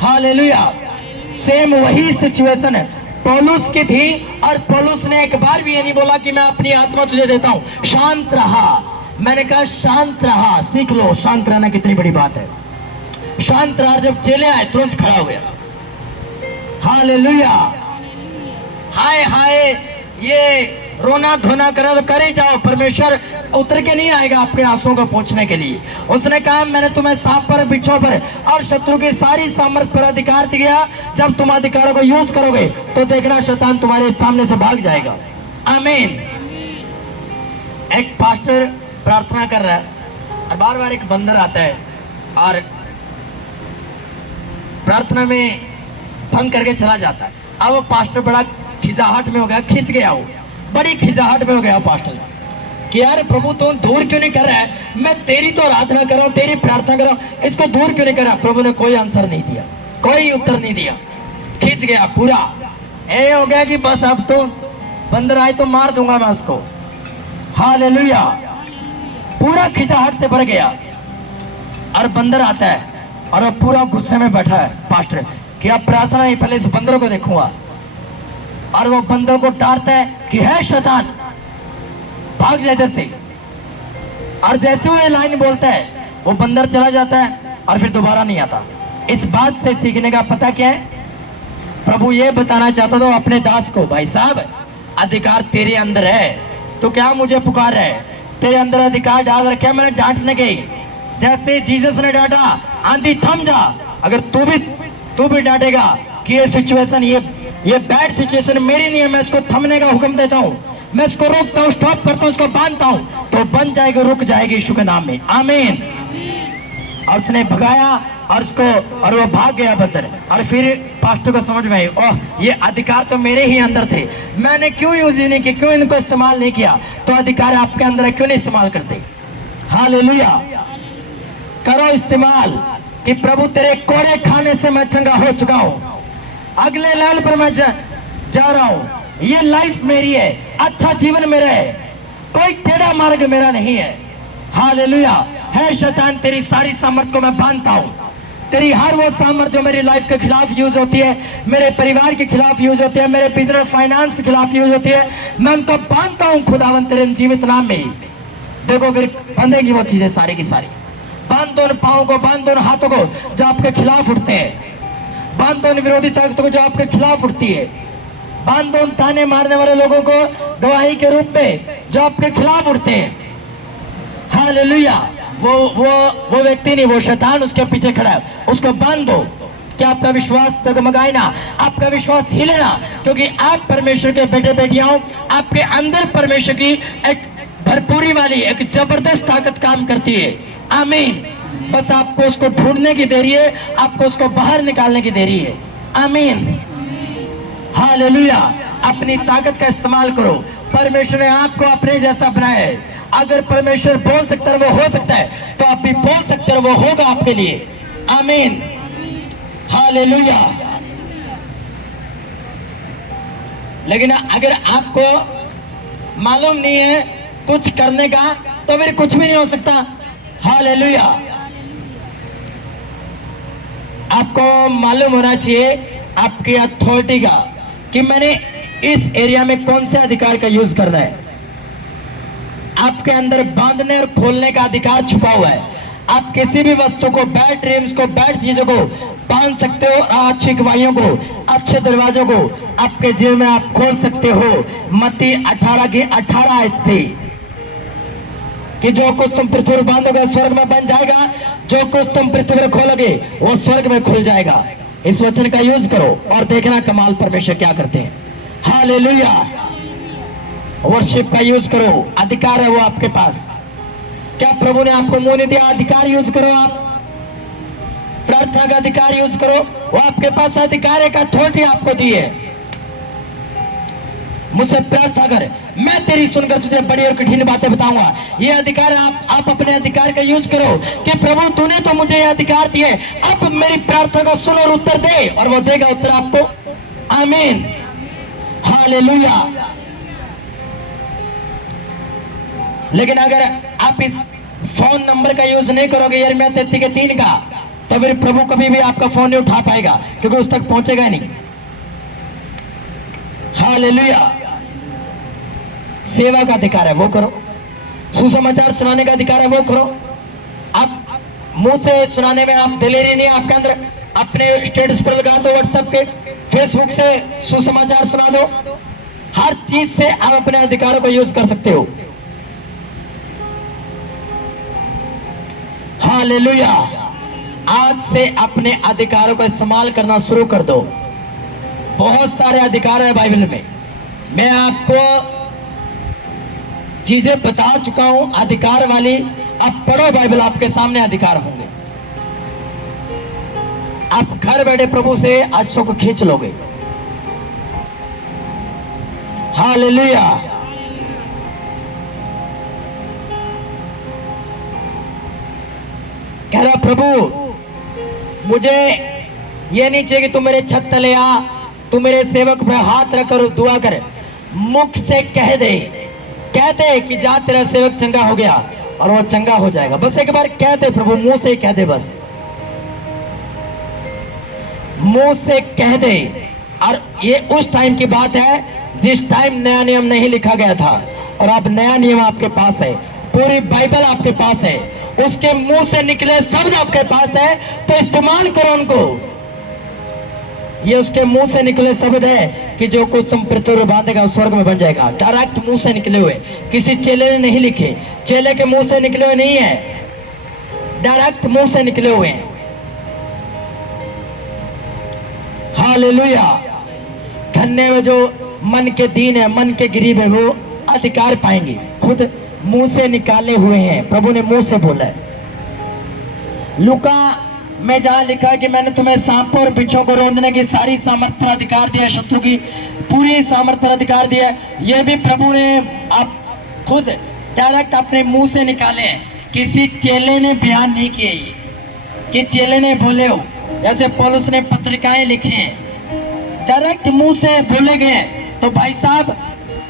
हालेलुया। सेम वही सिचुएशन है पौलुस की थी, और पौलुस ने एक बार भी ये नहीं बोला कि मैं अपनी आत्मा तुझे देता हूं, शांत रहा। मैंने कहा शांत रहा, सीख लो शांत रहना कितनी बड़ी बात है। शांत रहा, जब चले आए तुरंत खड़ा हो गया। हालेलुया। हाय हाय ये रोना धोना करा तो करे जाओ, परमेश्वर उतर के नहीं आएगा आपके आंसुओं को पोंछने के लिए। उसने कहा मैंने तुम्हें सांप पर, बिच्छू पर और शत्रु की सारी सामर्थ पर अधिकार दिया। जब तुम अधिकारों को यूज करोगे तो देखना शैतान तुम्हारे सामने से भाग जाएगा। आमीन। एक पास्टर प्रार्थना कर रहा है और बार बार एक बंदर आता है और प्रार्थना में भंग करके चला जाता है। अब वो पास्टर बड़ा खिजाहट में हो गया, खिंच गया, वो बड़ी खिजाहट में हो गया पास्टर कि यार प्रभु तुम दूर क्यों नहीं कर रहा है? मैं तेरी तो आराधना कर रहा हूं, तेरी प्रार्थना कर रहा हूं, इसको दूर क्यों नहीं कर रहा? प्रभु ने कोई आंसर नहीं दिया, कोई उत्तर नहीं दिया, खिंच गया पूरा। ये हो गया कि बस अब तो बंदर आए तो मार दूंगा मैं उसको। हालेलुया। पूरा खिजाहट से भर गया और बंदर आता है और वो पूरा गुस्से में बैठा है पास्टर कि अब प्रार्थना नहीं, पहले इस बंदर को देखूंगा। और वो बंदर को डांटता है कि है शैतान भाग जा इधर से। और जैसे वो ये लाइन बोलता है वो बंदर चला जाता है और फिर दोबारा नहीं आता। इस बात से सीखने का पता क्या है? प्रभु ये बताना चाहता था अपने दास को, भाई साहब अधिकार तेरे अंदर है, तो क्या मुझे पुकार रहा है? तेरे अंदर अधिकार डाल रखे, मैंने डांटने के, जैसे जीसस ने डांटा आंधी थम जा। अगर तू भी डांटेगा कि ये सिचुएशन, ये बैड सिचुएशन मेरी नहीं है, मैं इसको थमने का हुक्म देता हूँ, मैं इसको रोकता हूँ, स्टॉप करता हूँ, इसको बांधता हूँ, तो बन जाएगी, रुक जाएगी यीशु के नाम में। आमीन। और उसने भगाया और उसको, और वो भाग गया बंदर। और फिर पास्टर को समझ में आई, ओह ये अधिकार तो मेरे ही अंदर थे, मैंने क्यों यूज नहीं किया, क्यों इनको इस्तेमाल नहीं किया? तो अधिकार आपके अंदर है, क्यों नहीं इस्तेमाल करते? हालेलुया। करो इस्तेमाल कि प्रभु तेरे कोड़े खाने से मैं चंगा हो चुका हूँ, अगले लेवल पर मैं जा रहा हूँ, ये लाइफ मेरी है, अच्छा जीवन मेरा है, कोई टेढ़ा मार्ग मेरा नहीं है। हालेलुया। है शैतान तेरी सारी सामर्थ को मैं बांधता हूँ, तेरी हर वो सामर्थ जो मेरी लाइफ के खिलाफ यूज होती है, मेरे परिवार के खिलाफ यूज होती है, मेरे बिजनेस फाइनेंस के खिलाफ यूज होती है, मैं उनको बांधता हूँ खुदावन तेरे जीवित नाम में ही। देखो फिर बंधेगी वो चीजें सारी की सारी। बांध दो उन पाँव को, बांध दो उन हाथों को जो आपके खिलाफ उठते हैं, बांध दो उन विरोधी ताकतों को जो आपके खिलाफ उठती है, बांध दो उन ताने मारने वाले लोगों को गवाही के रूप में जो आपके खिलाफ उठते हैं। हालेलुया। वो व्यक्ति नहीं, वो शैतान उसके पीछे खड़ा है, उसको बांध दो कि आपका विश्वास डगमगाए ना, आपका विश्वास हिले ना, क्योंकि आप परमेश्वर के बेटे बेटियां हो। आपके अंदर परमेश्वर की एक भरपूरी वाली एक जबरदस्त ताकत काम करती है। आमीन। बस आपको उसको ढूंढने की देरी है, आपको उसको बाहर निकालने की देरी है। आमीन। हालेलुया। अपनी ताकत का इस्तेमाल करो। परमेश्वर ने आपको अपने जैसा बनाया है। अगर परमेश्वर बोल सकता है वो हो सकता है, तो आप भी बोल सकते हो वो होगा आपके लिए। आमीन। हालेलुया। लेकिन अगर आपको मालूम नहीं है कुछ करने का, तो फिर कुछ भी नहीं हो सकता। हालेलुया। आपको मालूम होना चाहिए आपकी अथॉरिटी का, कि मैंने इस एरिया में कौन से अधिकार का यूज करना है। आपके अंदर बांधने और खोलने का अधिकार छुपा हुआ है। आप किसी भी वस्तु को, बैड ड्रीम्स को, बैड चीजों को बांध सकते हो, अच्छी गवाहियों को, अच्छे दरवाजों को आपके जीवन में आप खोल सकते हो। मत्ती 18 की 18 आयत से, कि जो कुछ तुम पृथ्वी पर बांधोगे स्वर्ग में बन जाएगा, जो कुछ तुम पृथ्वी पर खोलोगे वो स्वर्ग में खुल जाएगा। इस वचन का यूज करो और देखना कमाल परमेश्वर क्या करते हैं। हालेलुया। वर्शिप का यूज करो, अधिकार है वो आपके पास। क्या प्रभु ने आपको मुंह नहीं दिया? अधिकार यूज करो। आप प्रार्थना का अधिकार यूज करो, वो आपके पास अधिकार है, अथॉरिटी आपको दी है। मुझसे प्रार्थना कर, मैं तेरी सुनकर तुझे बड़ी और कठिन बातें बताऊंगा। ये अधिकार आप अपने अधिकार का यूज करो कि प्रभु तूने तो मुझे ये अधिकार दिए, अब मेरी प्रार्थना को सुन और उत्तर दे, और वो देगा उत्तर आपको। आमीन। हालेलुया। लेकिन अगर आप इस फोन नंबर का यूज नहीं करोगे, यिर्मयाह 33 के 3 का, तो फिर प्रभु कभी भी आपका फोन नहीं उठा पाएगा, क्योंकि उस तक पहुंचेगा नहीं। हालेलुया। सेवा का अधिकार है वो करो, सुसमाचार सुनाने का अधिकार है वो करो। आप मुंह से सुनाने में आप दिलेरी नहीं आपके अंदर, अपने स्टेटस पर लगा दो, व्हाट्सएप पे, फेसबुक से सुसमाचार सुना दो। हर चीज से आप अपने अधिकारों को यूज कर सकते हो। हालेलुया। आज से अपने अधिकारों का इस्तेमाल करना शुरू कर दो। बहुत सारे अधिकार है बाइबल में, मैं आपको चीजें बता चुका हूं अधिकार वाली। अब पढ़ो बाइबल, आपके सामने अधिकार होंगे। आप घर बैठे प्रभु से आशीषों को खींच लोगे। हालेलुया। कह रहा प्रभु मुझे ये नहीं चाहिए कि तू मेरे छत तले आ, तू मेरे सेवक पर हाथ रखकर दुआ कर। मुख से कह दे कि जा तेरा सेवक चंगा हो गया, और वो चंगा हो जाएगा। बस एक बार कह दे प्रभु, मुंह से कह दे, बस मुंह से कह दे। और ये उस टाइम की बात है जिस टाइम नया नियम नहीं लिखा गया था, और अब नया नियम आपके पास है, पूरी बाइबल आपके पास है, उसके मुंह से निकले शब्द आपके पास है, तो इस्तेमाल करो उनको। ये उसके मुंह से निकले शब्द है कि जो कुछ तुम पृथ्वी पर बांधेगा स्वर्ग में बन जाएगा। डायरेक्ट मुंह से निकले हुए, किसी चेले ने नहीं लिखे, चेले के मुंह से निकले हुए नहीं है, डायरेक्ट मुंह से निकले हुए हैं। हालेलुया। धन्य में जो मन के दीन है, मन के गरीब है, वो अधिकार पाएंगे। खुद मुंह से निकाले हुए हैं, प्रभु ने मुंह से बोला है। लूका में जहां लिखा है कि मैंने तुम्हें सांपों और बिच्छों को रौंदने की सारी सामर्थ पर अधिकार दिया, शत्रु की पूरी सामर्थ पर अधिकार दिया। यह भी प्रभु ने आप खुद डायरेक्ट अपने मुंह से निकाले हैं, किसी चेले ने बयान नहीं किए कि चेले ने बोले हो, जैसे पौलुस ने पत्रिकाएं लिखी हैं, डायरेक्ट मुंह से बोले गए। तो भाई साहब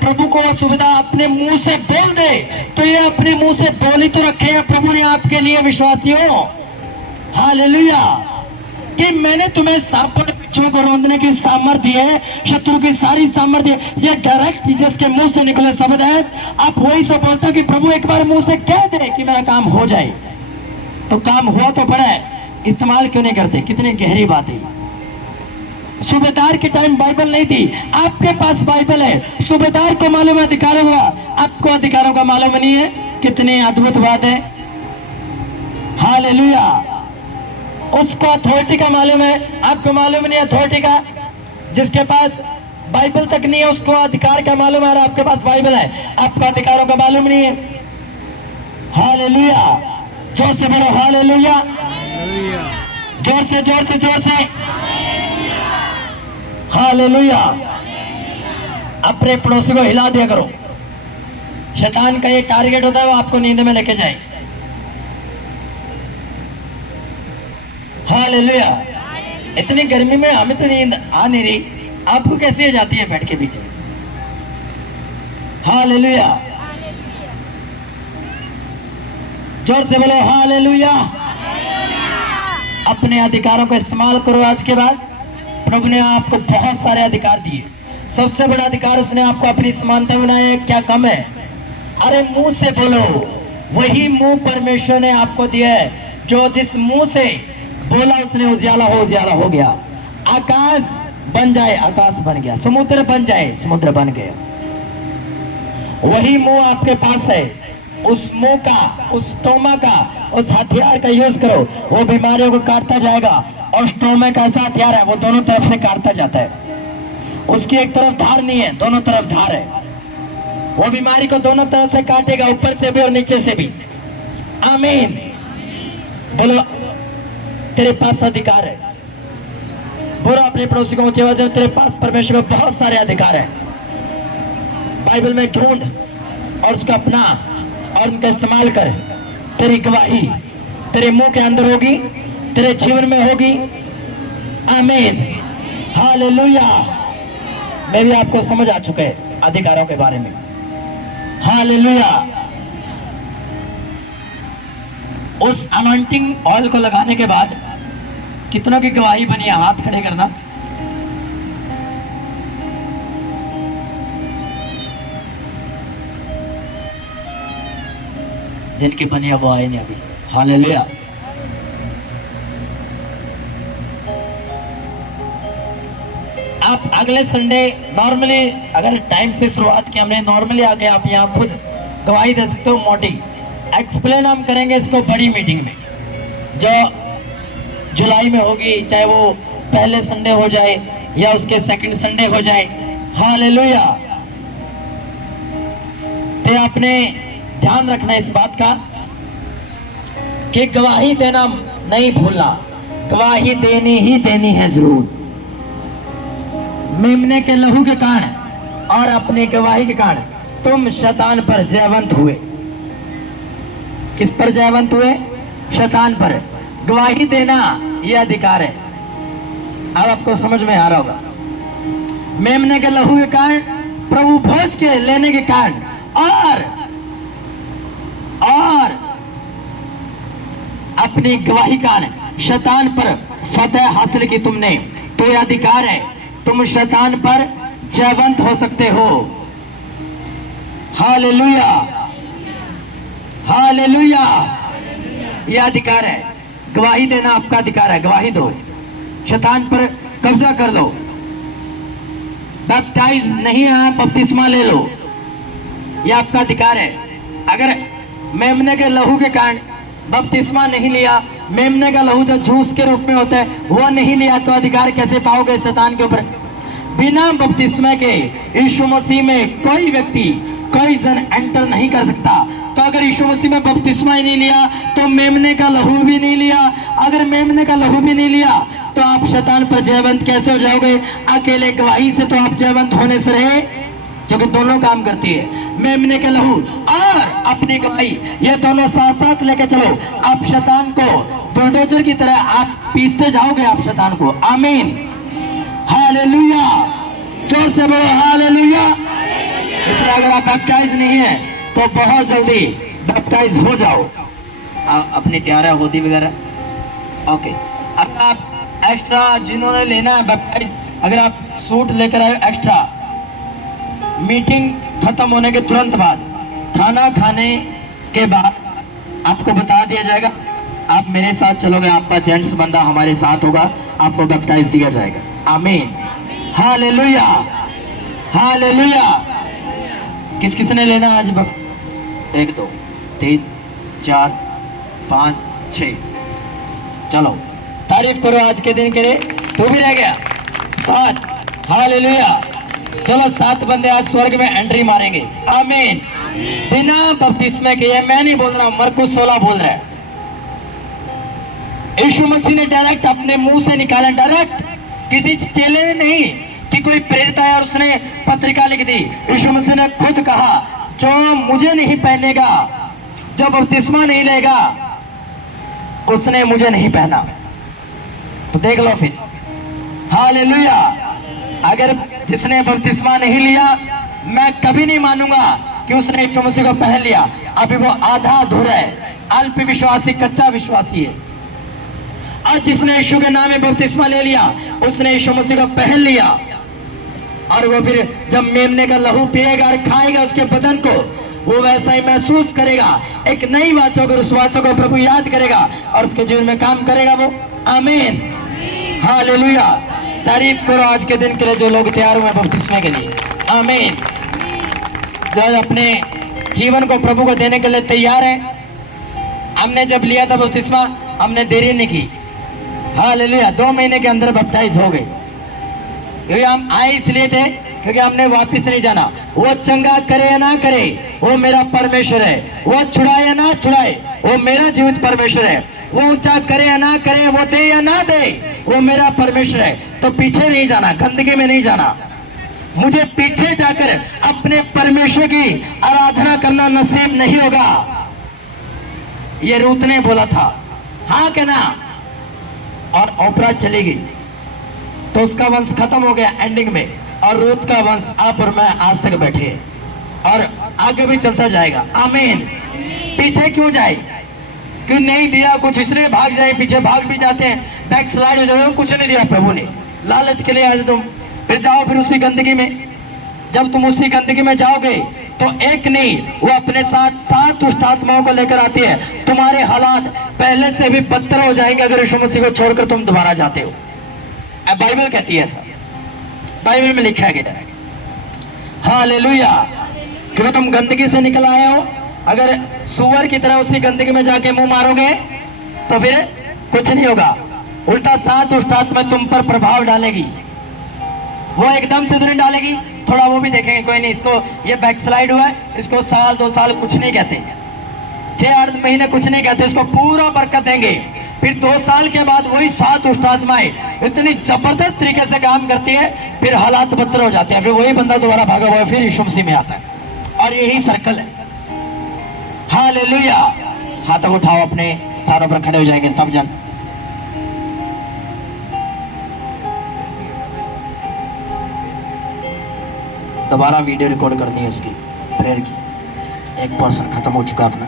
प्रभु को सुविधा अपने मुंह से बोल दे, तो ये अपने मुंह से बोल ही तो रखे हैं प्रभु ने आपके लिए विश्वासियों। हालेलुया। कि मैंने तुम्हें सांपों और बिच्छुओं को रौंदने की सामर्थ्य है, शत्रु की सारी सामर्थ्य, ये डायरेक्ट जीसस के मुंह से निकले शब्द है। आप वही सब बोलते हो कि प्रभु एक बार मुंह से कह दे कि मेरा काम हो जाए, तो काम हुआ तो पड़ा है, इस्तेमाल क्यों नहीं करते? कितनी गहरी बात है। सूबेदार के टाइम बाइबल नहीं थी, आपके पास बाइबल है। सूबेदार को मालूम है अधिकारों का, आपको अधिकारों का मालूम नहीं है। कितनी अद्भुत बात है, हालेलुया। उसको अथॉरिटी का मालूम है, आपको मालूम नहीं अथॉरिटी का। जिसके पास बाइबल तक नहीं है उसको अधिकार का मालूम है, आपके पास बाइबल है, आपको अधिकारों का मालूम नहीं है। हालेलुया, जोर से बोलो हालेलुया, जोर से जोर से जोर से हालेलुया। अपने पड़ोसी को हिला दिया करो। शैतान का ये टारगेट होता है, वो आपको नींद में लेके जाए। हालेलुया। इतनी गर्मी में हमें तो नींद आ नहीं रही, आपको कैसे आ जाती है बेड के बीच में? हालेलुया, जोर से बोलो हालेलुया। अपने अधिकारों का इस्तेमाल करो। आज के बाद प्रभु ने आपको बहुत सारे अधिकार दिए। सबसे बड़ा अधिकार उसने आपको अपनी समानता बनाया है। क्या कम है? अरे मुंह से बोलो। वही मुंह परमेश्वर ने आपको दिया है, जो जिस मुंह से बोला उसने उजियाला हो गया। आकाश बन जाए, आकाश बन गया। समुद्र बन जाए, समुद्र बन गया। वही मुंह आपके पास है। उस मुंह का, उस स्टोमा का, उस हथियार का यूज करो, वो बीमारियों को काटता जाएगा। और स्टोमा का ऐसा हथियार है, वो दोनों तरफ से काटता जाता है। उसकी एक तरफ धार नहीं है, दोनों तरफ धार है। वो बीमारी को दोनों तरफ से काटेगा, ऊपर से भी और नीचे से भी। आमीन। बोलो, तेरे पास अधिकार है। बोलो अपने पड़ोसी को ऊंचे आवाज में, तेरे पास परमेश्वर का बहुत सारे अधिकार है। बाइबल में ढूंढ और उसका अपना और उनका इस्तेमाल कर। तेरी गवाही तेरे मुंह के अंदर होगी, तेरे जीवन में होगी। आमीन, हालेलुया। मैं भी आपको समझ आ चुका है अधिकारों के बारे में। हालेलुया। उस अनॉइंटिंग ऑयल को लगाने के बाद कितनों की गवाही बनी है? हाथ खड़े करना। जिनकी बनी है वो आए नहीं अभी। हालेलुया। आप अगले संडे नॉर्मली, अगर टाइम से शुरुआत की हमने, नॉर्मली आके आप यहाँ खुद गवाही दे सकते हो। मोटी एक्सप्लेन हम करेंगे इसको बड़ी मीटिंग में, जो जुलाई में होगी, चाहे वो पहले संडे हो जाए या उसके सेकंड संडे हो जाए। हालेलुया। तो आपने ध्यान रखना इस बात का कि गवाही देना नहीं भूलना। गवाही देनी ही देनी है जरूर। मेमने के लहू के कारण और अपनी गवाही के कारण तुम शैतान पर जयवंत हुए। किस पर जयवंत हुए? शैतान पर। गवाही देना यह अधिकार है। अब आपको समझ में आ रहा होगा। मेमने के लहू के कारण, प्रभु भोज के लेने के कारण और अपनी गवाही कारण शैतान पर फतह हासिल की तुमने, तो यह अधिकार है, तुम शैतान पर जयवंत हो सकते हो। Hallelujah, hallelujah. यह अधिकार है। गवाही देना आपका अधिकार है। गवाही दो, शैतान पर कब्जा कर लो। बैप्टाइज नहीं है, बपतिस्मा ले लो, यह आपका अधिकार है। अगर मेमने के लहू के कारण बपतिस्मा नहीं लिया, मेमने का लहू जो जूस के रूप में होता है वो नहीं लिया, तो अधिकार कैसे पाओगे शैतान के ऊपर? बिना बपतिस्मा के यीशु मसीह में कोई व्यक्ति, कोई जन एंटर नहीं कर सकता। तो अगर यीशु मसीह में बपतिस्मा ही नहीं लिया तो मेमने का लहू भी नहीं लिया। अगर मेमने का लहू भी नहीं लिया तो आप शैतान पर जयवंत कैसे हो जाओगे? अकेले गवाही से तो आप जयवंत होने से रहे, जो कि दोनों काम करती है। मेमने के लहू और अपनी गवाही, ये दोनों साथ साथ लेके चलो। आप शैतान को बुलडोजर की तरह आप पीसते जाओगे, आप शैतान को। आमीन, हालेलुया। जोर से बोलो हालेलुया। इसलिए अगर आप बैप्टाइज नहीं है तो बहुत जल्दी बैप्टाइज हो जाओ। अपनी तैयारी होती वगैरह। ओके, अब आप एक्स्ट्रा जिन्होंने लेना है बैप्टाइज, अगर आप सूट लेकर आए एक्स्ट्रा, मीटिंग खत्म होने के तुरंत बाद, खाना खाने के बाद आपको बता दिया जाएगा, आप मेरे साथ चलोगे, आपका जेंट्स बंदा हमारे साथ होगा, आपको बैप्टाइज दिया जाएगा। आमीन, हालेलुया, हालेलुया। किस किसने लेना है आज? 1 2 3 4 5 6, चलो तारीफ करो आज के दिन के लिए। तू भी रह गया 7, हालेलुया। चलो 7 बंदे आज स्वर्ग में एंट्री मारेंगे। आमीन। बिना बपतिस्मे के, मैं नहीं बोल रहा हूं, मरकुस 16 बोल रहा है। यीशु मसीह ने डायरेक्ट अपने मुंह से निकाला, डायरेक्ट, किसी चेले ने नहीं कि कोई प्रेरित आया और उसने पत्रिका लिख दी। यीशु मसीह ने खुद कहा, जो मुझे नहीं पहनेगा, जो बपतिस्मा नहीं लेगा, उसने मुझे नहीं पहना। तो देख लो फिर, हालेलुया। अगर जिसने बपतिस्मा नहीं लिया, मैं कभी नहीं मानूंगा कि उसने यीशु मसीह को पहन लिया। अभी वो आधा अधूरा है, अल्प विश्वासी, कच्चा विश्वासी है। और जिसने यीशु के नाम में बपतिस्मा ले लिया, उसने यीशु मसीह को पहन लिया। और वो फिर जब मेमने का लहू पिएगा और खाएगा उसके बदन को, वो वैसा ही महसूस करेगा। एक नई वाचा को, उस वाचा को प्रभु याद करेगा और उसके जीवन में काम करेगा वो। आमीन, हालेलुया। तारीफ करो आज के दिन के लिए जो लोग तैयार हुए बपतिस्मे के लिए। आमीन। जो अपने जीवन को प्रभु को देने के लिए तैयार है। हमने जब लिया था बपतिस्मा, हमने देरी नहीं की। हालेलुया। 2 महीने के अंदर बैप्टाइज हो गए, क्योंकि हम आए इसलिए थे क्योंकि हमने वापस नहीं जाना। वो चंगा करे या ना करे, वो मेरा परमेश्वर है। वो छुड़ाए या ना छुड़ाए, वो मेरा जीवित परमेश्वर है। वो ऊंचा करे या ना करे, वो दे या ना दे, वो मेरा परमेश्वर है। तो पीछे नहीं जाना, गंदगी में नहीं जाना। मुझे पीछे जाकर अपने परमेश्वर की आराधना करना नसीब नहीं होगा। ये रूत ने बोला था, हाँ कहना, और ओपरा चली गई तो उसका वंश खत्म हो गया एंडिंग में, और रूत का वंश आप और मैं आज तक बैठे हैं और आगे भी चलता जाएगा। आमीन। पीछे क्यों जाए, क्यों नहीं दिया कुछ इसलिए भाग जाए, पीछे भाग भी जाते हैं, बैक स्लाइड हो जाए। कुछ नहीं दिया प्रभु ने, लालच के लिए आए तुम, फिर जाओ फिर उसी गंदगी में। जब तुम उसी गंदगी में जाओगे तो एक नहीं, वो अपने साथ 7 दुष्ट आत्माओं को लेकर आती है। तुम्हारे हालात पहले से भी बदतर हो जाएंगे अगर यीशु मसीह को छोड़कर तुम दोबारा जाते हो। बाइबल कहती है ऐसा, बाइबल में लिखा गया है। हालेलुया। क्योंकि तुम गंदगी से निकल आए हो, अगर सुअर की तरह उसी गंदगी में जाके मुंह मारोगे तो फिर कुछ नहीं होगा, उल्टा 7 दुष्ट आत्मा तुम पर प्रभाव डालेगी। वो एकदम से तो नहीं डालेगी, थोड़ा वो भी देखेंगे, कोई नहीं, इसको ये बैकस्लाइड हुआ है, इसको 1 2 साल कुछ नहीं कहते, 6 महीने कुछ नहीं कहते, इसको पूरा बरकत देंगे। फिर 2 साल के बाद वही 7 दुष्ट आत्माएं इतनी जबरदस्त तरीके से काम करती है, फिर हालात बदतर हो जाते हैं, फिर वही बंदा दोबारा भागा हुआ फिर यीशु मसीह में आता है, और यही सर्कल है। हालेलुया। हाथों को उठाओ, अपने स्थानों पर खड़े हो जाएंगे सब जन। दोबारा वीडियो रिकॉर्ड करनी है उसकी प्रेयर की, 1 पर्सन खत्म हो चुका अपना।